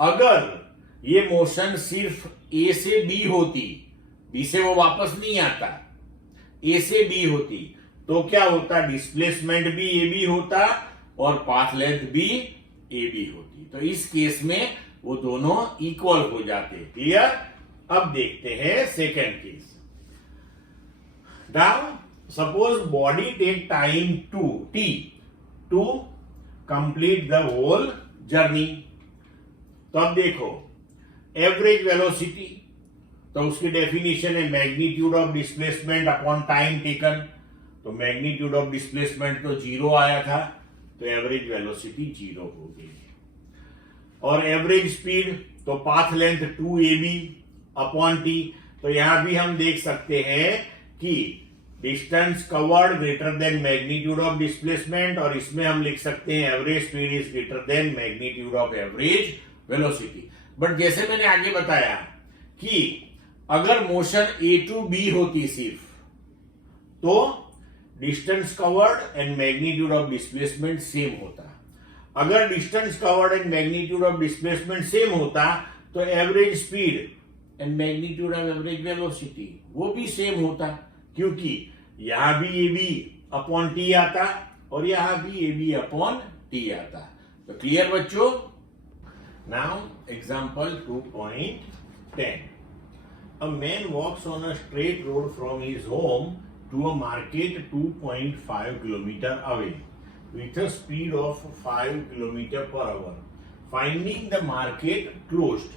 अगर ये मोशन सिर्फ A से B होती, B से वो वापस नहीं आता, A से B होती, तो क्या होता, डिस्प्लेसमेंट भी AB होता और पाथ लेंथ भी AB होती. तो इस केस में वो दोनों इक्वल हो जाते. क्लियर. अब देखते हैं second case. Now suppose body take time to complete the whole journey. तो अब देखो एवरेज वेलोसिटी, तो उसकी डेफिनेशन है magnitude of displacement upon time taken. तो मैग्नीट्यूड ऑफ डिस्प्लेसमेंट तो 0 आया था, तो एवरेज वेलोसिटी 0 हो गई. और एवरेज स्पीड तो path length 2ab upon t. तो यहां भी हम देख सकते हैं कि distance covered greater than magnitude of displacement, और इसमें हम लिख सकते हैं average speed is greater than magnitude of average velocity. But जैसे मैंने आगे बताया कि अगर मोशन A टू B होती सिर्फ, तो distance covered and magnitude of displacement same होता. अगर distance covered and magnitude of displacement same होता, तो average speed and magnitude of average velocity वो भी सेम होता, क्योंकि यहां भी AB अपॉन T आता और यहां भी AB अपॉन T आता. तो क्लियर बच्चों. Now, example 2.10. A man walks on a straight road from his home to a market 2.5 km away with a speed of 5 km per hour. Finding the market closed,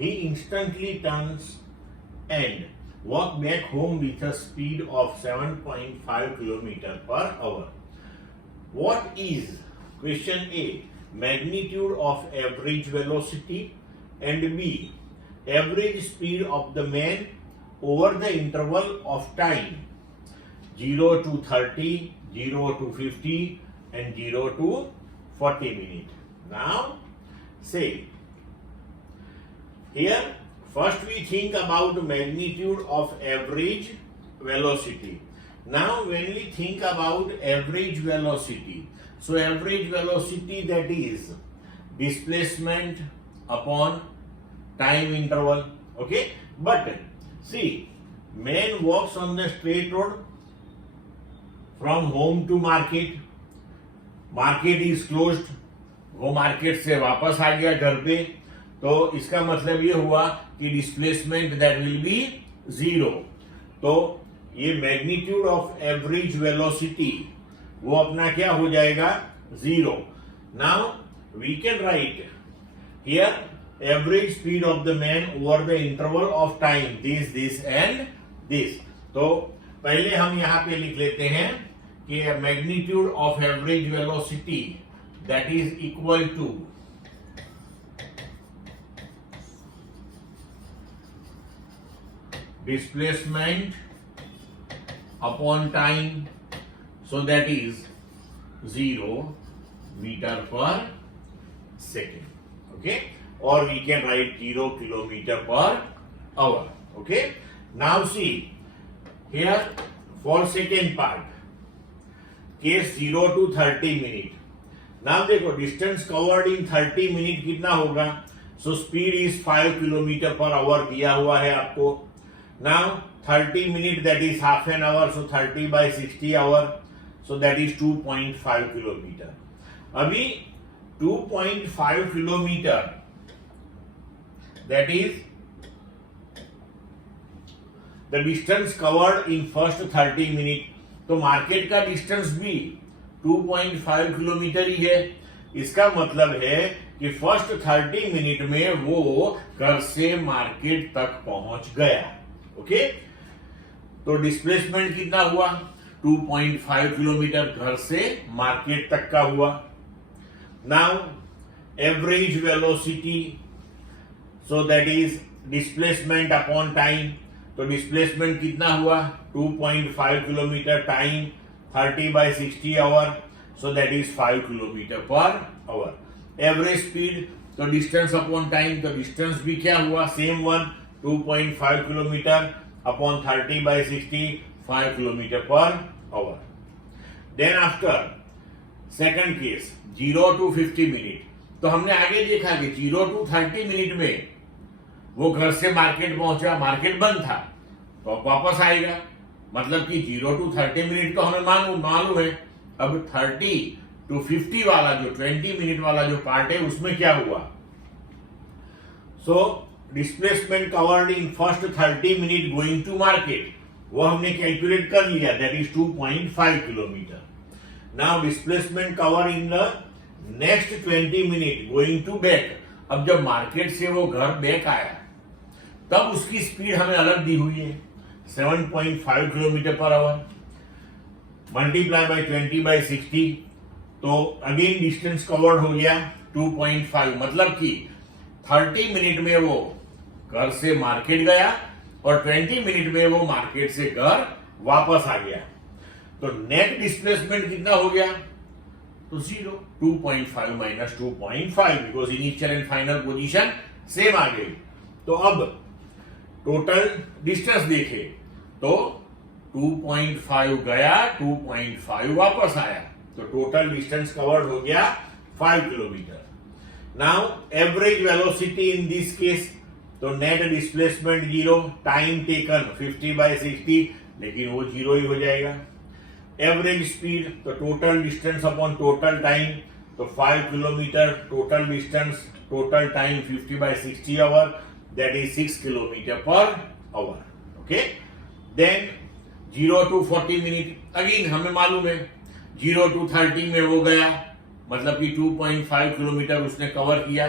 he instantly turns and walks back home with a speed of 7.5 km per hour. What is, question A, magnitude of average velocity, and B, average speed of the man over the interval of time 0 to 30, 0 to 50 and 0 to 40 minutes. Now say, here first we think about magnitude of average velocity. Now when we think about average velocity, so average velocity, that is displacement upon time interval. Okay, but see, man walks on the straight road from home to market. Market is closed, वो market से वापस आ गया घर पे, तो इसका मतलब ये हुआ कि डिस्प्लेसमेंट दैट विल बी 0। तो ये मैग्नीट्यूड ऑफ एवरेज वेलोसिटी वो अपना क्या हो जाएगा 0। Now we can write here average speed of the man over the interval of time this and this. तो पहले हम यहां पे लिख लेते हैं कि magnitude of average velocity that is equal to displacement upon time, so that is 0 meter per second. Okay, or we can write 0 kilometer per hour. Okay, now see here for second part, case 0 to 30 minute. now देखो distance covered in 30 minute कितना होगा, so speed is 5 kilometer per hour दिया हुआ है आपको। Now 30 minute that is half an hour, so 30 by 60 hour, so that is 2.5 kilometer. अभी 2.5 kilometer that is the distance covered in first 30 minute। तो market का distance भी 2.5 kilometre ही है। इसका मतलब है कि फर्स्ट 30 मिनट में वो घर से मार्केट तक पहुंच गया। ओके, तो डिस्प्लेसमेंट कितना हुआ 2.5 किलोमीटर घर से मार्केट तक का हुआ। Now average velocity, so that is displacement upon time. तो डिस्प्लेसमेंट कितना हुआ 2.5 kilometre time 30 by 60 hour, so that is 5 kilometre पर आवर। एवरेज स्पीड, तो डिस्टेंस अपॉन टाइम, तो डिस्टेंस भी क्या हुआ same one 2.5 kilometre upon 30 by 60 5 kilometre पर hour. Then after second case 0 to 50 minute. तो हमने आगे देखा कि 0 to 30 मिनट में वो घर से मार्केट पहुंचा, मार्केट बंद था, तो अब वापस आएगा। मतलब कि 0 to 30 मिनट तो हमें मालूम है। अब 30 to 50 वाला जो 20 मिनट वाला जो पार्ट है उसमें क्या हुआ, so displacement covered in first 30 minute going to market वो हमने कैलकुलेट कर लिया, that is 2.5 kilometre. Now displacement cover in the next 20 minute going to back. अब जब मार्केट से वो घर बैक आया तब उसकी स्पीड हमें अलग दी हुई है 7.5 kilometre per hour, multiply by 20 by 60, तो अगेन डिस्टेंस कवर्ड हो गया 2.5। मतलब कि 30 मिनट में वो घर से मार्केट गया और 20 मिनट में वो मार्केट से घर वापस आ गया। तो नेट डिस्प्लेसमेंट कितना हो गया, तो 0 2.5 minus 2.5 because initial and final position same आ गई। तो अब टोटल डिस्टेंस देखे तो 2.5 गया 2.5 वापस आया, तो टोटल डिस्टेंस कवर्ड हो गया 5 kilometre. Now average velocity in this case, तो net displacement 0, time taken 50 by 60, लेकिन वो 0 ही हो जाएगा। एवरेज स्पीड, तो total distance upon total time, तो 5 kilometre total distance, total time 50 by 60 hour, that is 6 kilometre पर hour. Okay, then 0 to 40 minute, again हमें मालूम है 0 to 30 में वो गया, मतलब कि 2.5 किलोमीटर उसने कवर किया।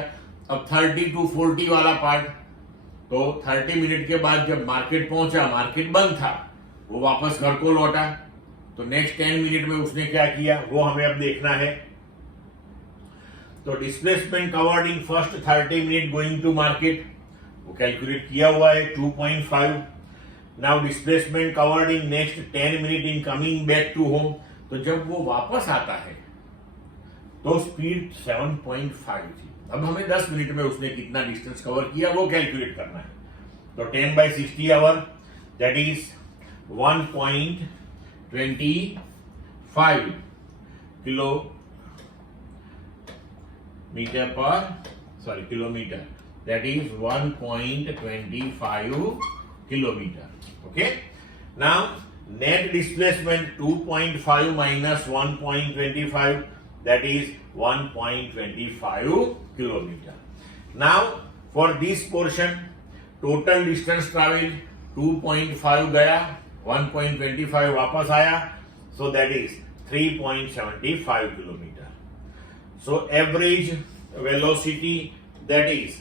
अब 30 to 40 वाला पार्ट, तो 30 मिनट के बाद जब मार्केट पहुंचा, मार्केट बंद था, वो वापस घर को लौटा, तो नेक्स्ट 10 मिनट में उसने क्या किया वो हमें अब देखना है। तो displacement covered in first 30 minute going to market वो कैलकुलेट किया हुआ है 2.5। Now displacement covered in next 10 minute in coming back to home, तो जब वो वापस आता है तो स्पीड 7.5 थी। अब हमें 10 मिनट में उसने कितना डिस्टेंस कवर किया वो कैलकुलेट करना है। तो 10 by 60 hour, that is 1.25 kilometre, that is 1.25 kilometer. Okay, now net displacement 2.5 minus 1.25, that is 1.25 kilometer. Now for this portion total distance travel 2.5 गया, 1.25 वापस आया, so that is 3.75 kilometre. So average velocity that is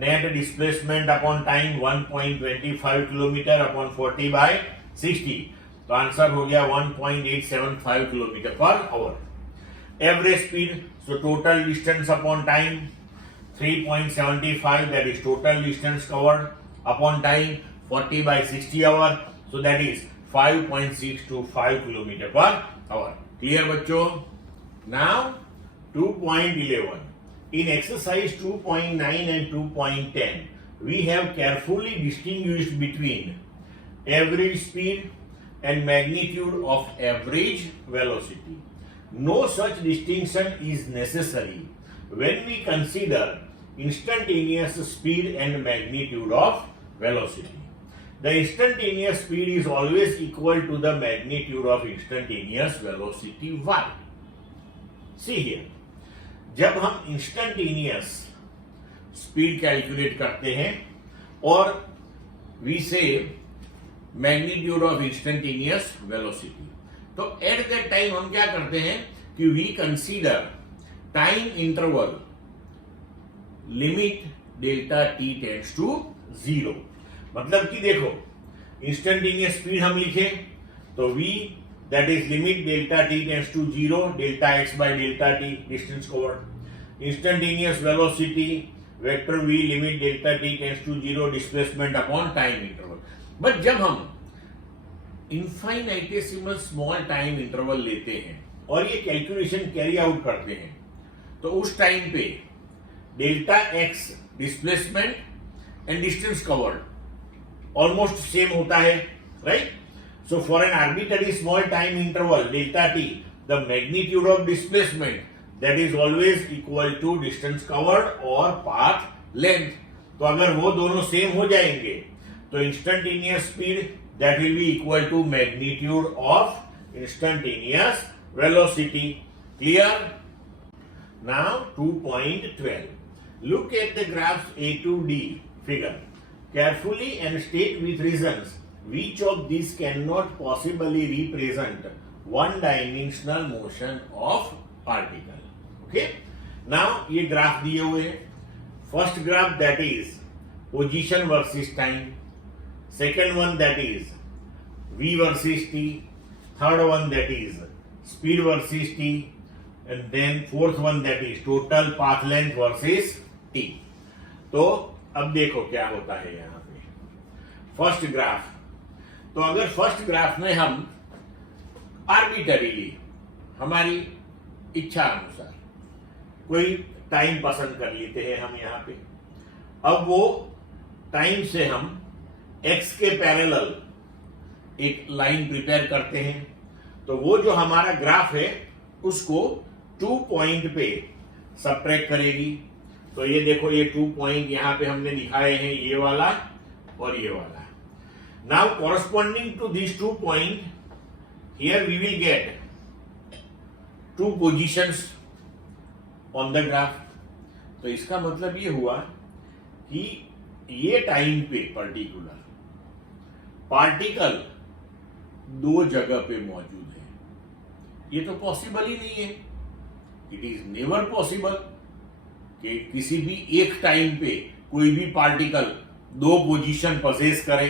net displacement upon time 1.25 kilometre upon 40 by 60. तो answer हो गया 1.875 kilometre पर hour. Average speed, so total distance upon time 3.75, that is total distance covered upon time 40 by 60 hour, so that is 5.625 kilometer per hour. Clear बच्चों? Now 2.11. In exercise 2.9 and 2.10, we have carefully distinguished between average speed and magnitude of average velocity. No such distinction is necessary when we consider instantaneous speed and magnitude of velocity. The instantaneous speed is always equal to the magnitude of instantaneous velocity y. See here, जब हम instantaneous speed calculate करते हैं और we say magnitude of instantaneous velocity, तो at that time हम क्या करते हैं कि we consider time interval limit delta t tends to 0. मतलब कि देखो इंस्टेंटेनियस स्पीड हम लिखे तो v that is limit delta t tends to 0 delta x by delta t distance covered. Instantaneous velocity vector v limit delta t tends to 0 displacement upon time interval. But जब हम infinitesimal small time interval लेते हैं और ये calculation carry out करते हैं तो उस टाइम पे delta x displacement and distance covered almost same होता है, right? So for an arbitrary small time interval delta t the magnitude of displacement that is always equal to distance covered और path length. तो अगर वो दोनों same हो जाएंगे तो instantaneous speed that will be equal to magnitude of instantaneous velocity. Clear? Now 2.12. Look at the graphs A to D figure carefully and state with reasons which of these cannot possibly represent one-dimensional motion of particle. Okay? Now ये graph दिए हुए हैं. First graph that is position versus time. Second one that is V versus T. Third one that is speed versus T. And then fourth one that is total path length versus t. तो अब देखो क्या होता है यहां पे. First graph, तो अगर फर्स्ट ग्राफ में हम आर्बिटरीली हमारी इच्छा अनुसार कोई टाइम पसंद कर लेते हैं हम यहां पे. अब वो टाइम से हम x के पैरेलल एक लाइन प्रिपेयर करते हैं. तो वो जो हमारा ग्राफ है उसको 2 पॉइंट पे सबट्रैक्ट करेगी. तो ये देखो ये 2 पॉइंट यहां पे हमने दिखाए हैं, ये वाला और ये वाला. Now corresponding to this 2 point here we will get 2 positions on the graph. तो इसका मतलब ये हुआ कि ये टाइम पे पर्टिकुलर पार्टिकल 2 जगह पे मौजूद है. ये तो पॉसिबल ही नहीं है. इट इज नेवर पॉसिबल कि किसी भी एक टाइम पे कोई भी पार्टिकल 2 पोजीशन पजेस करे.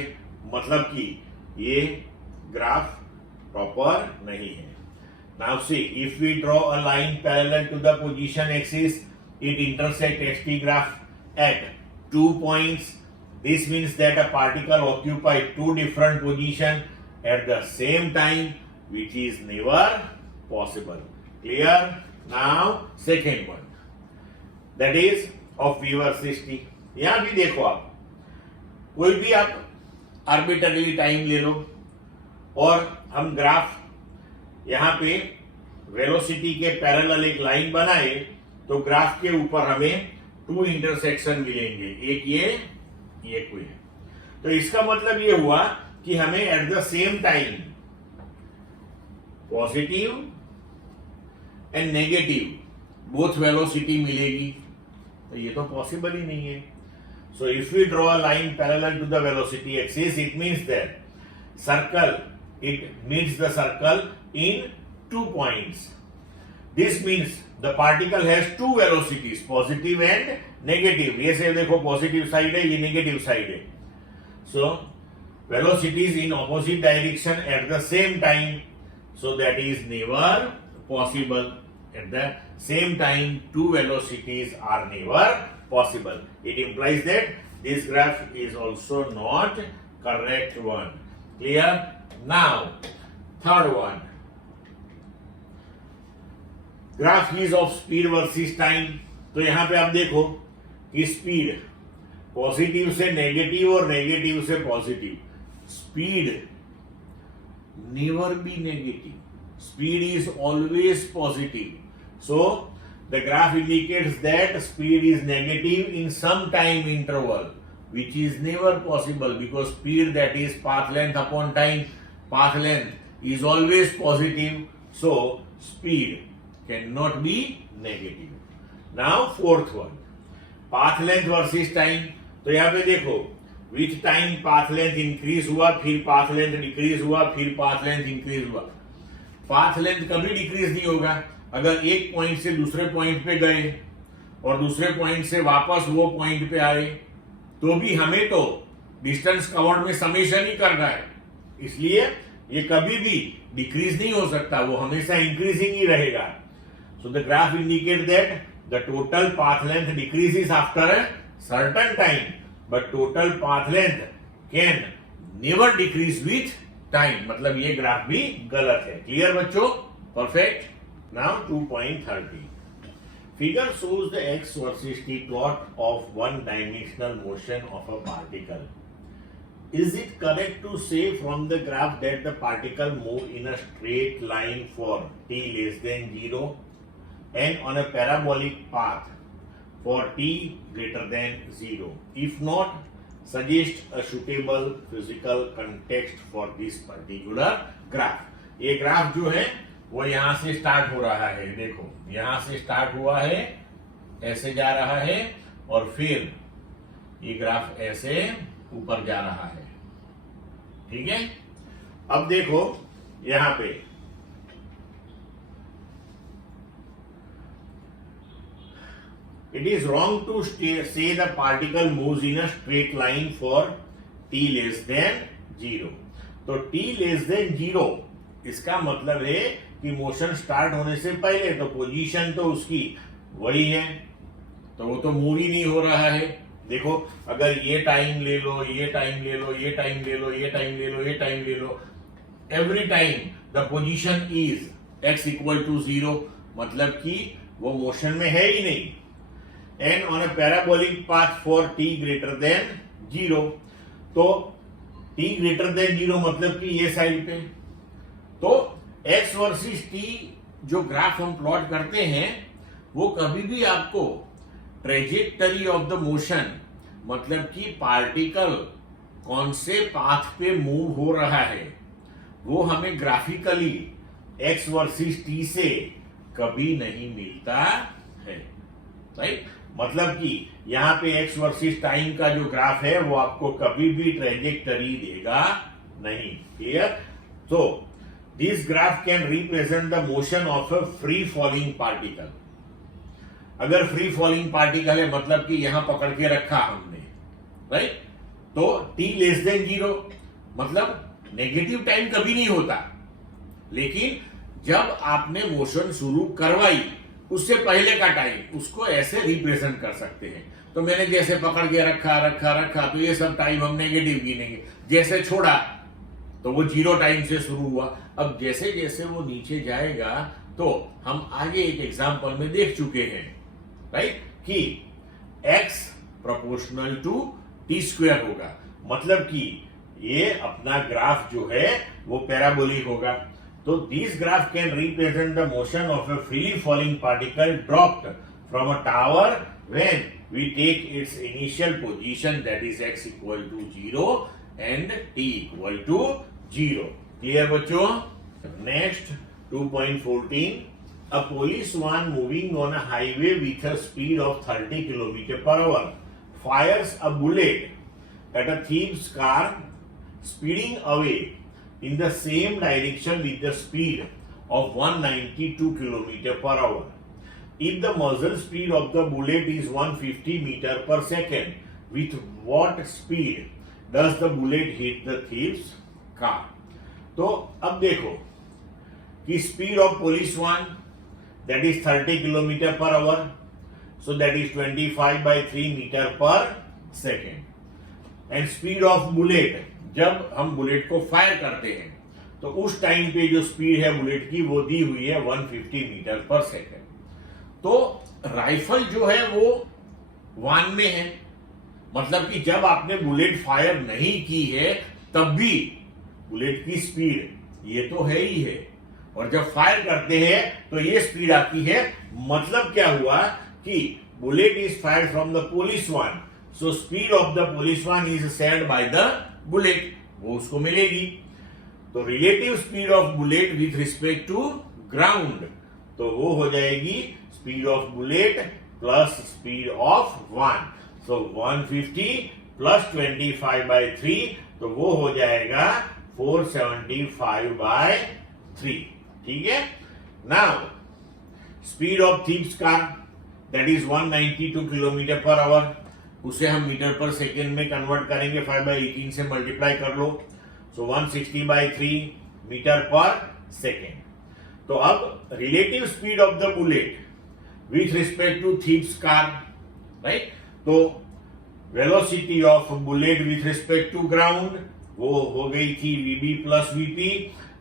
मतलब कि ये ग्राफ प्रॉपर नहीं है. Now see if we draw a line parallel to the position axis it intersect xt graph at 2 points. This means that a particle occupies 2 different positions at the same time, which is never possible. Clear? Now second one, that is of v versus t. यहां भी देखो आप कोई भी आप arbitrary time ले लो और हम ग्राफ यहां पे वेलोसिटी के पैरेलल एक लाइन बनाए तो ग्राफ के ऊपर हमें 2 इंटरसेक्शन मिलेंगे. एक ये कोई है. तो इसका मतलब ये हुआ कि हमें eight the same time positive and negative both velocity मिलेगी. तो ये तो पॉसिबल ही नहीं है. So if we draw a line parallel to the velocity axis, it means that it meets the circle in 2 points. This means the particle has two velocities, positive and negative. ये से देखो positive side है, ये negative side है. So velocities in opposite direction at the same time. So that is never possible. At the same time, two velocities are never possible. It implies that this graph is also not correct one. Clear? Now, third one. Graph is of speed versus time. तो यहां पे आप देखो कि speed positive से negative और negative से positive. Speed never be negative. Speed is always positive. So the graph indicates that speed is negative in some time interval, which is never possible because speed, that is path length upon time, path length is always positive. So speed cannot be negative. Now fourth one, path length versus time. तो यहाँ पे देखो with time path length increase हुआ, फिर path length decrease हुआ, फिर path length increase हुआ. path length कभी decrease नहीं होगा. अगर एक पॉइंट से दूसरे पॉइंट पे गए और दूसरे पॉइंट से वापस वो पॉइंट पे आए तो भी हमें तो डिस्टेंस कवर्ड में समेशन ही करना है, इसलिए ये कभी भी डिक्रीज नहीं हो सकता, वो हमेशा इंक्रीजिंग ही रहेगा. सो the graph indicate that the total path length decreases after a certain time, but total path length can never decrease with time. मतलब ये ग्राफ भी गलत है. क्लियर बच्चों? Perfect. Now 2.30. Figure shows the x versus t plot of one-dimensional motion of a particle. Is it correct to say from the graph that the particle moved in a straight line for t less than 0 and on a parabolic path for t greater than 0? If not, suggest a suitable physical context for this particular graph. ये graph जो है वो यहां से start हो रहा है. देखो यहां से स्टार्ट हुआ है, ऐसे जा रहा है और फिर ये ग्राफ ऐसे ऊपर जा रहा है. ठीक है? अब देखो यहां पे इट इज रॉन्ग टू से the particle moves in a straight line for t less than 0. तो t लेस देन 0 इसका मतलब है कि मोशन स्टार्ट होने से पहले तो पोजीशन तो उसकी वही है, तो वो तो मूव ही नहीं हो रहा है. देखो अगर ये टाइम ले लो, ये टाइम ले लो, ये टाइम ले लो, ये टाइम ले लो, ये टाइम ले लो, every time the position is x equal to 0, मतलब कि वो मोशन में है ही नहीं. And on a parabolic path for t greater than 0, तो t ग्रेटर देन 0 मतलब कि ये साइड पे. तो x वर्सेस t जो ग्राफ हम प्लॉट करते हैं वो कभी भी आपको ट्रेजेक्टरी ऑफ द मोशन, मतलब कि पार्टिकल कौन से पाथ पे मूव हो रहा है, वो हमें ग्राफिकली x वर्सेस t से कभी नहीं मिलता है. राइट? मतलब कि यहां पे x वर्सेस टाइम का जो ग्राफ है वो आपको कभी भी ट्रेजेक्टरी देगा नहीं. क्लियर? तो this graph can represent the motion of a free falling particle. अगर फ्री फॉलिंग पार्टिकल है मतलब कि यहां पकड़ के रखा हमने, राइट? तो t लेस देन 0 मतलब नेगेटिव टाइम कभी नहीं होता, लेकिन जब आपने मोशन शुरू करवाई उससे पहले का टाइम उसको ऐसे रिप्रेजेंट कर सकते हैं. तो मैंने जैसे पकड़ के रखा तो ये सब टाइम हम नेगेटिव गिनेंगे. जैसे छोड़ा तो वो 0 टाइम से शुरू हुआ. अब जैसे जैसे वो नीचे जाएगा तो हम आगे एक एग्जांपल में देख चुके हैं, राइट, कि x proportional to t square होगा. मतलब कि ये अपना ग्राफ जो है वो पैराबोलिक होगा. तो this graph can represent the motion of a freely falling particle dropped from a tower when we take its initial position, that is x equal to 0 and t equal to 0. Clear बच्चों? Next 2.14. A police van moving on a highway with a speed of 30 km per hour fires a bullet at a thief's car speeding away in the same direction with the speed of 192 km per hour. If the muzzle speed of the bullet is 150 meter per second, with what speed does the bullet hit the thief's car? तो अब देखो कि speed of police one, that is 30 km per hour, so that is 25 by 3 meter per second. And speed of bullet, जब हम bullet को fire करते हैं तो उस टाइम पे जो स्पीड है बुलेट की वो दी हुई है 150 मीटर पर सेकेंड. तो राइफल जो है वो 1 में है, मतलब कि जब आपने बुलेट फायर नहीं की है तब भी बुलेट की स्पीड ये तो है ही है, और जब फायर करते हैं तो ये स्पीड आती है. मतलब क्या हुआ कि bullet is fired from the police van, so speed of the police van is shared by the bullet, वो उसको मिलेगी. तो relative speed of bullet with respect to ground, तो वो हो जाएगी speed of bullet plus speed of van. So 150 plus 25 by 3, तो वो हो जाएगा 475 बाय 3. ठीक है. Now speed of thieves car, that is 192 kilometre per hour, उसे हम मीटर पर सेकेंड में कन्वर्ट करेंगे. 5/18 से मल्टीप्लाई कर लो, सो 160/3 मीटर पर सेकेंड. तो अब relative speed of the bullet with respect to thieves car, right. तो velocity of bullet with respect to ground वो हो गई थी VB plus VP,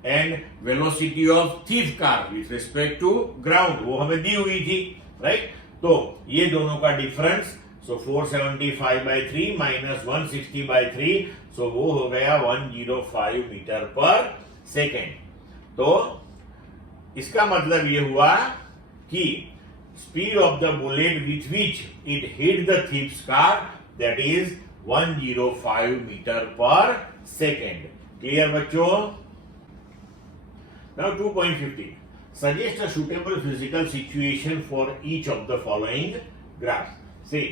and velocity of thief car with respect to ground वो हमें दी हुई थी, राइट. तो ये दोनों का डिफरेंस, सो 475/3 माइनस 160/3, सो वो हो गया 105 मीटर पर सेकेंड. तो इसका मतलब ये हुआ कि speed of the bullet with which it hit the thief's car, that is 105 metre पर सेकेंड. क्लियर बच्चों? Now 2.15, suggest a suitable physical situation for each of the following graphs. See,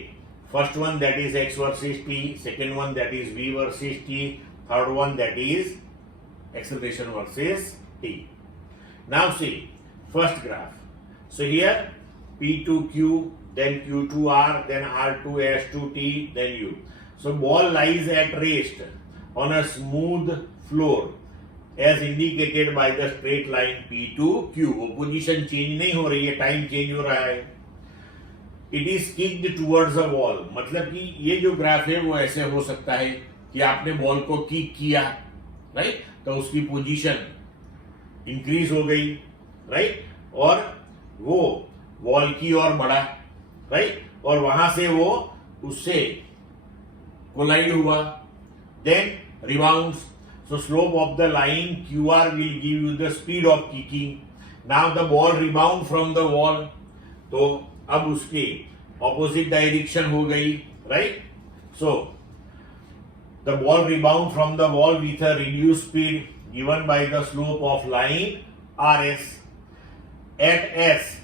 first one that is x versus t, second one that is v versus t, third one that is acceleration versus t. Now see, first graph. So here P2Q, then Q2R, then R2S2T, then U. So ball lies at rest on a smooth floor as indicated by the straight line P2Q. वो position change नहीं हो रही है, time change हो रहा है. It is kicked towards a wall, मतलब कि ये जो ग्राफ है वो ऐसे हो सकता है कि आपने बॉल को किक किया, राइट, तो उसकी पोजीशन इंक्रीज हो गई, राइट, और वो वॉल की ओर बढ़ा, राइट, और वहां से वो उससे कोलाइड हुआ, then rebounds. So slope of the line QR will give you the speed of kicking. Now the ball rebound from the wall. तो अब उसके opposite direction हो गई, right? So the ball rebound from the wall with a reduced speed given by the slope of line RS. At S,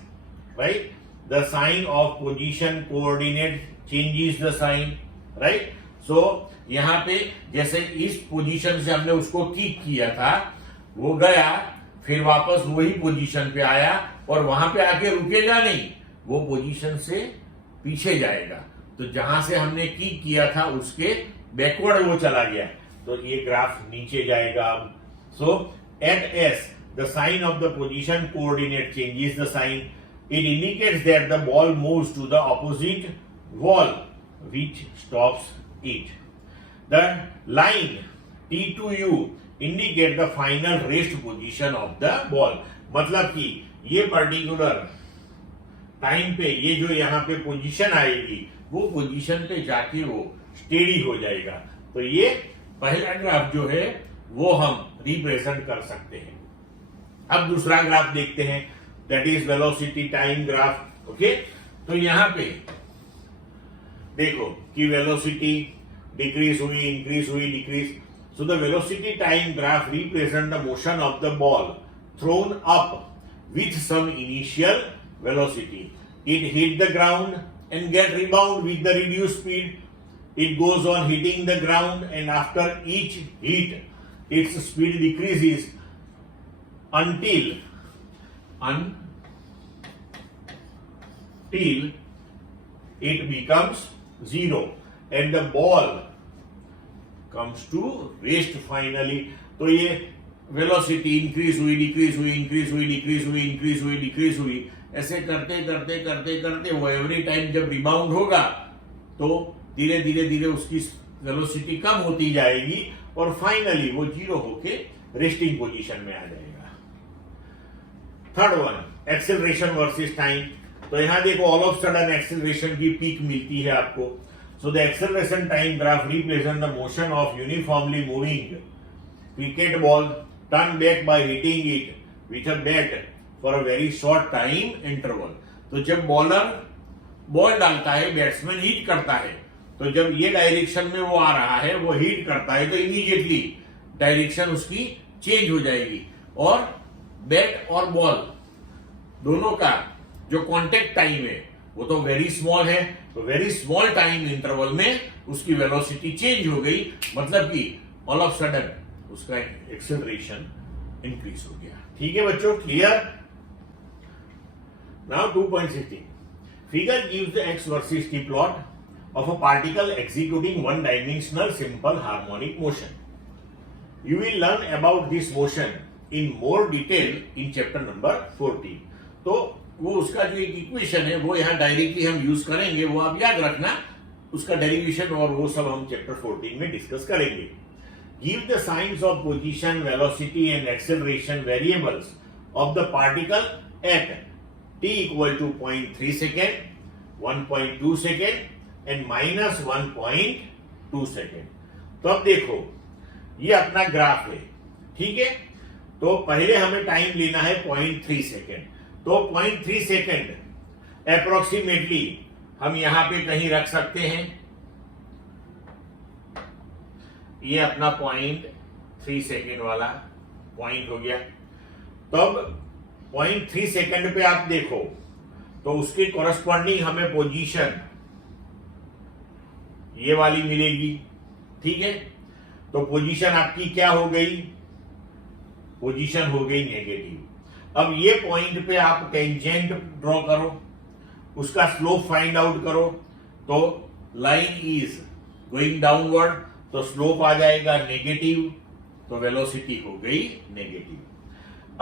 right? The sign of position coordinate changes the sign, right? So यहां पे जैसे इस position से हमने उसको kick किया था, वो गया, फिर वापस वही पोजीशन पे आया, और वहां पे आके रुकेगा नहीं, वो पोजीशन से पीछे जाएगा. तो जहां से हमने किक किया था उसके बैकवर्ड वो चला गया, तो ये ग्राफ नीचे जाएगा. So at as the sign of the position coordinate changes the sign. It indicates that the ball moves to the opposite wall which stops it. The line T to U indicate the final rest position of the ball. मतलब कि ये particular time पे ये जो यहाँ पे position आएगी वो पोजीशन पे जाके वो स्टेडी हो जाएगा. तो ये पहला ग्राफ जो है वो हम रिप्रेजेंट कर सकते हैं. अब दूसरा ग्राफ देखते हैं, that is velocity time graph. Okay, तो यहाँ पे देखो कि वेलोसिटी डिक्रीज हुई, इंक्रीज हुई, decrease. So the velocity time graph represent the motion of the ball thrown up with some initial velocity. It hit the ground and get rebound with the reduce speed. it goes on hitting the ground, and after each hit its speed decreases until it becomes zero and the ball comes to rest finally. तो ये velocity increase हुई, decrease हुई, increase हुई, decrease हुई, increase हुई, decrease हुई, ऐसे करते करते करते करते वो एवरी टाइम जब रिबाउंड होगा तो धीरे धीरे धीरे उसकी वेलोसिटी कम होती जाएगी और फाइनली वो जीरो होके रेस्टिंग पोजीशन में आ जाएगा। Third one, acceleration versus time. तो यहां देखो ऑल ऑफ सडन एक्सेलरेशन की पीक मिलती है आपको। So the acceleration time graph represent the motion of uniformly moving cricket ball turn back by hitting it with a bat for a very short time interval. तो जब bowler ball डालता है, batsman hit करता है, तो जब ये direction में वो आ रहा है, वो हिट करता है, तो इमीडिएटली डायरेक्शन उसकी चेंज हो जाएगी और बैट और बॉल दोनों का जो कांटेक्ट टाइम है वो तो वेरी स्मॉल है, तो वेरी स्मॉल टाइम इंटरवल में उसकी वेलोसिटी चेंज हो गई, मतलब कि ऑल ऑफ सडन उसका एक्सेलरेशन इंक्रीज हो गया। ठीक है बच्चों, clear? Now 2.16 figure gives the x versus T plot of a particle executing one dimensional simple harmonic motion. You will learn about this motion in more detail in chapter number 14. तो वो उसका जो एक इक्वेशन है वो यहाँ directly हम use करेंगे, वो आप याद रखना, उसका डेरिवेशन और वो सब हम चैप्टर 14 में डिस्कस करेंगे। Give the signs of position, velocity and acceleration variables of the particle at t equal to 0.3 second, 1.2 second and -1.2 second. तो अब देखो ये अपना ग्राफ है, ठीक है। तो पहले हमें टाइम लेना है 0.3 सेकेंड। तो 0.3 सेकेंड अप्रोक्सीमेटली हम यहां पे कहीं रख सकते हैं। ये अपना 0.3 सेकेंड वाला पॉइंट हो गया। तब 0.3 सेकेंड पे आप देखो तो उसके कॉरस्पॉन्डिंग हमें पोजीशन ये वाली मिलेगी, ठीक है। तो पोजीशन आपकी क्या हो गई? पोजीशन हो गई नेगेटिव। अब ये पॉइंट पे आप टेंजेंट ड्रॉ करो, उसका स्लोप फाइंड आउट करो। तो लाइन इज गोइंग डाउनवर्ड, तो स्लोप आ जाएगा नेगेटिव, तो वेलोसिटी हो गई नेगेटिव।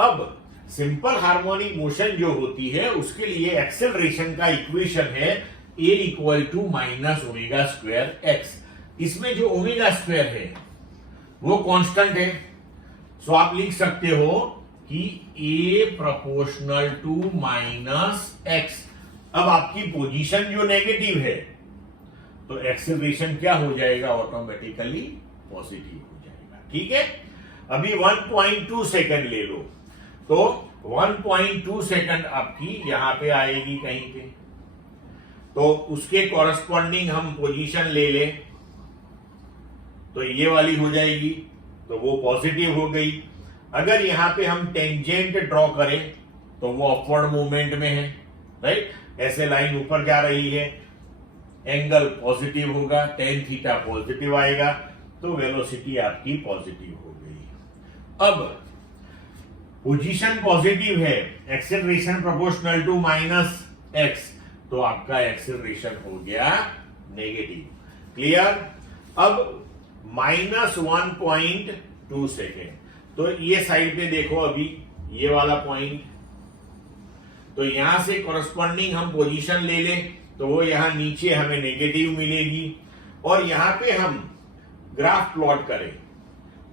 अब सिंपल हार्मोनिक मोशन जो होती है उसके लिए एक्सेलरेशन का इक्वेशन है a equal to minus omega square x. इसमें जो ओमेगा स्क्वायर है वो कांस्टेंट है, सो आप लिख सकते हो कि a proportional to minus x. अब आपकी पोजीशन जो नेगेटिव है तो एक्सेलरेशन क्या हो जाएगा? ऑटोमेटिकली पॉजिटिव हो जाएगा, ठीक है। अभी 1.2 सेकंड ले लो, तो 1.2 सेकंड आपकी यहां पे आएगी कहीं पे, तो उसके कॉरस्पॉन्डिंग हम पोजीशन ले ले तो ये वाली हो जाएगी, तो वो पॉजिटिव हो गई। अगर यहां पे हम टेंजेंट ड्रॉ करें तो वो अपवर्ड मूवमेंट में है, राइट। ऐसे लाइन ऊपर जा रही है, एंगल पॉजिटिव होगा, tan थीटा पॉजिटिव आएगा, तो वेलोसिटी आपकी पॉजिटिव हो गई। अब पोजीशन पॉजिटिव है, acceleration proportional to minus x, तो आपका एक्सेलरेशन हो गया नेगेटिव। क्लियर? अब -1.2 सेकेंड, तो ये साइड पे देखो अभी ये वाला पॉइंट, तो यहां से कॉरस्पॉन्डिंग हम पोजीशन ले लें तो वो यहां नीचे हमें नेगेटिव मिलेगी, और यहां पे हम ग्राफ प्लॉट करें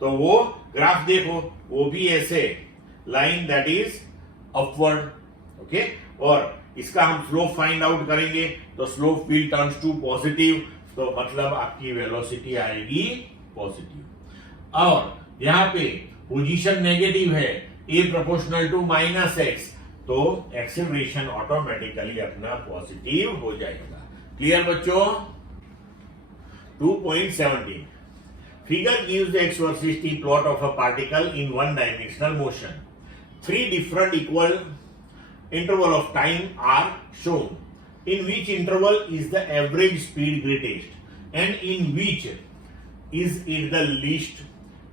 तो वो ग्राफ देखो वो भी ऐसे line that is upward, okay. और इसका हम स्लोप फाइंड आउट करेंगे तो slope will turns to positive, तो मतलब आपकी वेलोसिटी आएगी पॉजिटिव। और यहां पे पोजीशन नेगेटिव है, a proportional to minus x, तो एक्सेलरेशन ऑटोमेटिकली अपना पॉजिटिव हो जाएगा। क्लियर बच्चों? 2.17 figure gives the x versus t plot of a particle in one dimensional motion. 3 different equal interval of time are shown, in which interval is the average speed greatest and in which is it the least.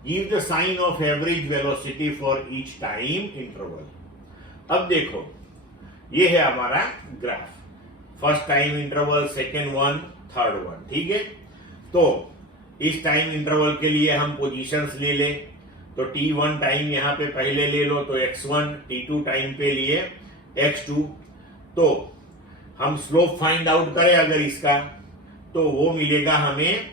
Give the sign of average velocity for each time interval. अब देखो ये है हमारा graph, first time interval, second one, third one, ठीक है। तो इस time interval के लिए हम पोजीशंस ले ले, तो t1 टाइम यहां पे पहले ले लो तो x1, t2 टाइम पे लिए x2। तो हम स्लोप फाइंड आउट करें अगर इसका, तो वो मिलेगा हमें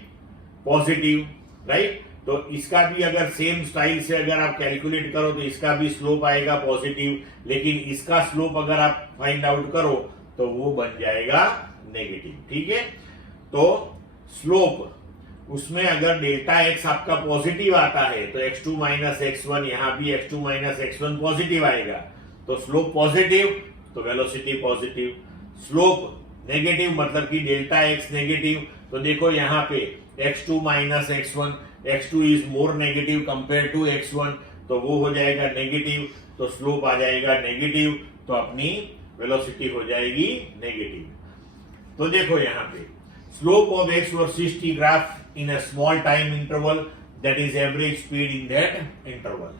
पॉजिटिव, राइट। तो इसका भी अगर सेम स्टाइल से अगर आप कैलकुलेट करो तो इसका भी स्लोप आएगा पॉजिटिव, लेकिन इसका स्लोप अगर आप फाइंड आउट करो तो वो बन जाएगा नेगेटिव, ठीक है। तो स्लोप उसमें अगर डेल्टा एक्स आपका पॉजिटिव आता है तो x2 माइनस x1, यहां भी x2 माइनस x1 पॉजिटिव आएगा, तो स्लोप पॉजिटिव तो वेलोसिटी पॉजिटिव। स्लोप नेगेटिव मतलब कि डेल्टा एक्स नेगेटिव, तो देखो यहां पे x2 minus x1, x2 is more negative compare to x1, तो वो हो जाएगा नेगेटिव, तो स्लोप आ जाएगा नेगेटिव, तो अपनी वेलोसिटी हो जाएगी नेगेटिव। तो देखो यहां पे slope of x versus t graph in a small time interval, that is average speed in that interval.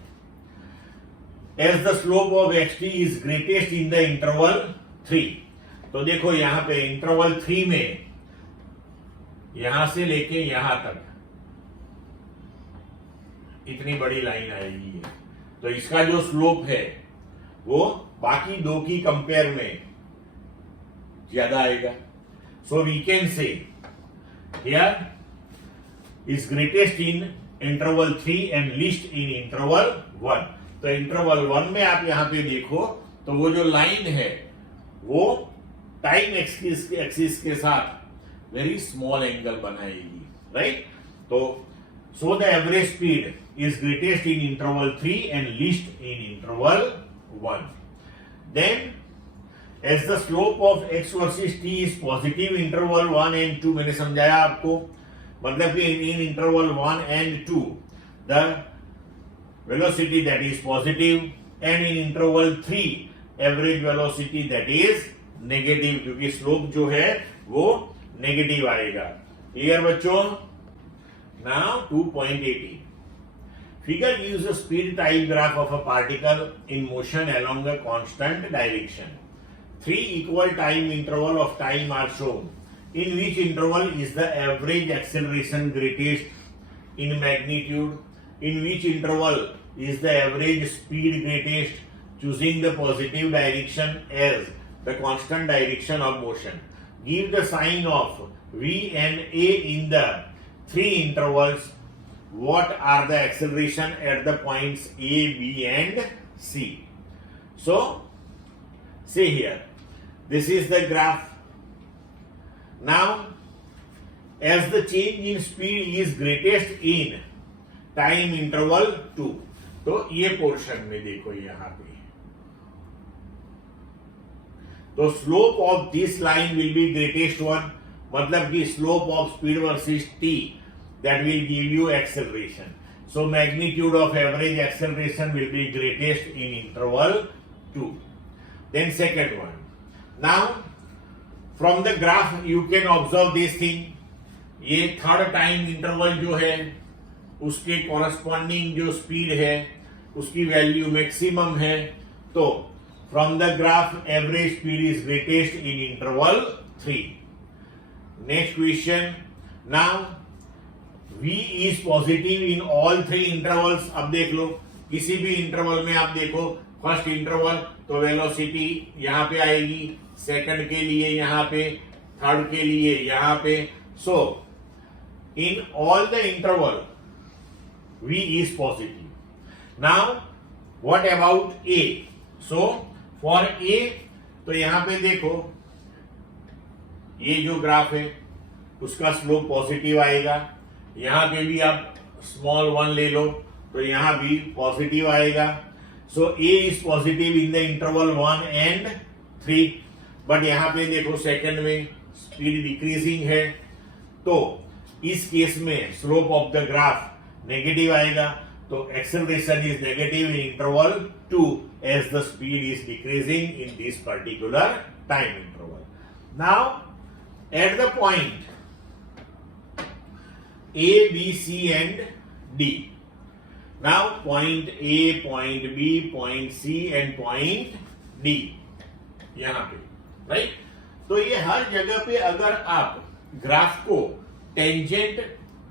As the slope of xt is greatest in the interval 3, तो देखो यहां पे इंटरवल 3 में यहां से लेके यहां तक इतनी बड़ी लाइन आएगी, तो इसका जो स्लोप है वो बाकी दो की कंपेयर में ज्यादा आएगा। So we can say here is greatest in interval 3 and least in interval 1. तो इंटरवल 1 में आप यहां पे देखो तो वो जो लाइन है वो टाइम एक्सिस के साथ वेरी स्मॉल एंगल बनाएगी, राइट। तो so the average speed is greatest in interval 3 and least in interval 1. Then as the slope of x versus t is positive interval 1 and 2, मैंने समझाया आपको, मतलब कि in interval 1 and 2 the velocity that is positive, and in interval 3 average velocity that is negative, क्योंकि slope जो है वो negative आएगा। क्लियर बच्चों? Now 2.18 figure gives a speed time graph of a particle in motion along a constant direction. 3 equal time interval of time are shown. In which interval is the average acceleration greatest in magnitude? In which interval is the average speed greatest? Choosing the positive direction as the constant direction of motion. Give the sign of V and A in the 3 intervals. What are the acceleration at the points A, B and C? So, see here, this is the graph. Now, as the change in speed is greatest in time interval 2, तो ये portion में देखो यहां पे, तो slope of this line will be greatest one, मतलब कि slope of speed versus t that will give you acceleration. So magnitude of average acceleration will be greatest in interval 2. Then second one. Now from the graph you can observe this thing. ये third time interval जो है उसके corresponding जो speed है उसकी value maximum है, तो from the graph average speed is greatest in interval 3. Next question. Now v is positive in all 3 intervals. अब देख लो किसी भी इंटरवल में आप देखो, फर्स्ट इंटरवल तो वेलोसिटी यहां पे आएगी, सेकंड के लिए यहां पे, थर्ड के लिए यहां पे. So in all the interval v is positive. Now what about a? So for a, तो यहां पे देखो ये जो ग्राफ है उसका स्लोप पॉजिटिव आएगा, यहां पे भी आप स्मॉल 1 ले लो तो यहां भी पॉजिटिव आएगा. सो a is positive in the interval 1 and 3, but यहां पे देखो सेकंड में स्पीड डिक्रीजिंग है, तो इस केस में slope of the graph negative आएगा, तो acceleration is negative in interval 2 as the speed is decreasing in this particular time interval. Now at the point A, B, C and D. Now point A, point B, point C and point D यहां पे, right? तो ये हर जगह पे अगर आप graph को tangent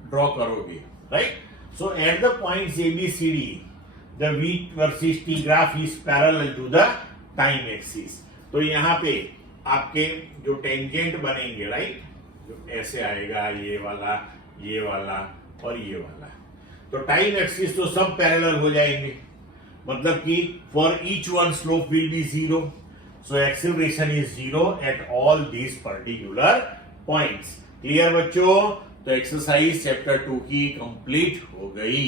draw करोगे, right? So at the points A, B, C, D the V versus T graph is parallel to the time axis. तो यहाँ पे आपके जो टेंजेंट बनेंगे, राइट, जो ऐसे आएगा, ये वाला और ये वाला, तो टाइम एक्सिस तो सब पैरेलल हो जाएंगे, मतलब कि for each one slope will be zero, so acceleration is zero at all these particular points. Clear बच्चों? तो एक्सरसाइज चैप्टर 2 की कंप्लीट हो गई.